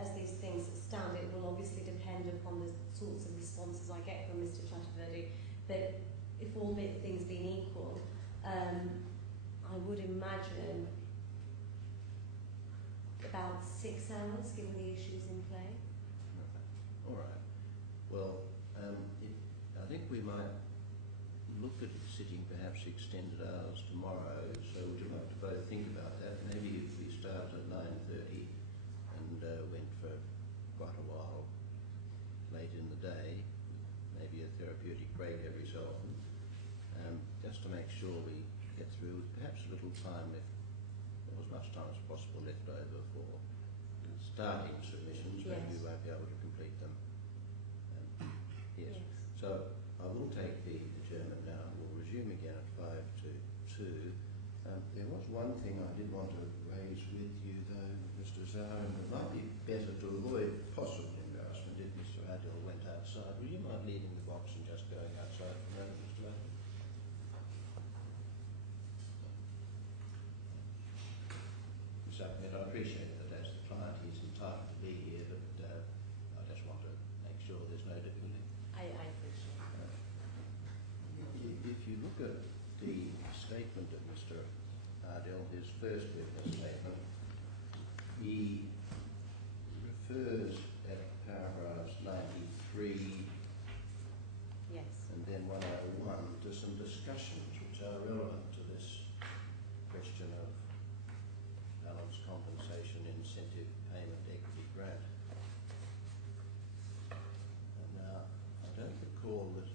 as these things stand, it will obviously depend upon the sorts of responses I get from Mr. Chaturvedi. But if all things being equal, I would imagine about 6 hours, given the issues in play. All right. Well, I think we might look at it sitting perhaps extended hours tomorrow. So would you like to both think about that? Maybe if we start at 9:30 and went for quite a while late in the day, maybe a therapeutic break every so often, just to make sure we get through with perhaps a little time left, or as much time as possible left over for starting submissions. Yes. Maybe we won't be able to complete them. Yes. So I will take the adjournment now. We'll resume again at 5 to 2. There was one thing I did want to raise with you though, Mr. Zahar, and it might be better to avoid possible embarrassment if Mr. Adil went outside. Would you mind leaving the box and just going outside for a moment, Mr. Adil? Ms. Ahmed, I appreciate that as the client he's entitled to be here, but I just want to make sure there's no difficulty. I appreciate that. If you look at the statement of Mr. Adil, his first witness statement, he refers at paragraphs 93 Yes. and then 101 to some discussions which are relevant to this question of balance compensation, incentive payment, equity grant. And now, I don't recall that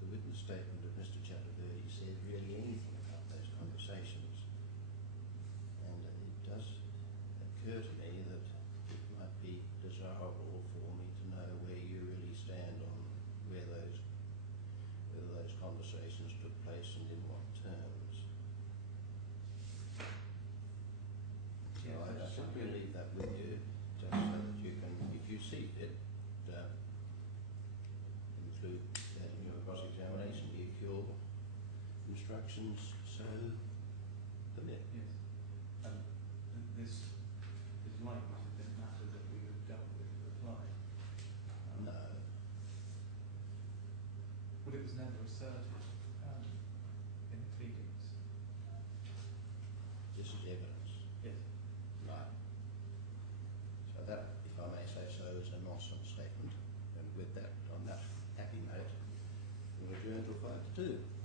the witness statement of Mr. Chaturvedi said really anything about those conversations. And it does occur to me that it might be desirable for me to know where you really stand on whether those conversations took place and in what terms. So Yes, I that's simply fine. leave that with you, just so that you can, if you see fit, include that in your cross-examination if your instructions so permit. Yes. This is likely to have been a matter that we have dealt with in reply. No. But it was never asserted in the pleadings. This is evidence. Yes. Right. So that, if I may say so, is a nonsense statement. And with that, on that happy note, we'll adjourn till 5 to 2.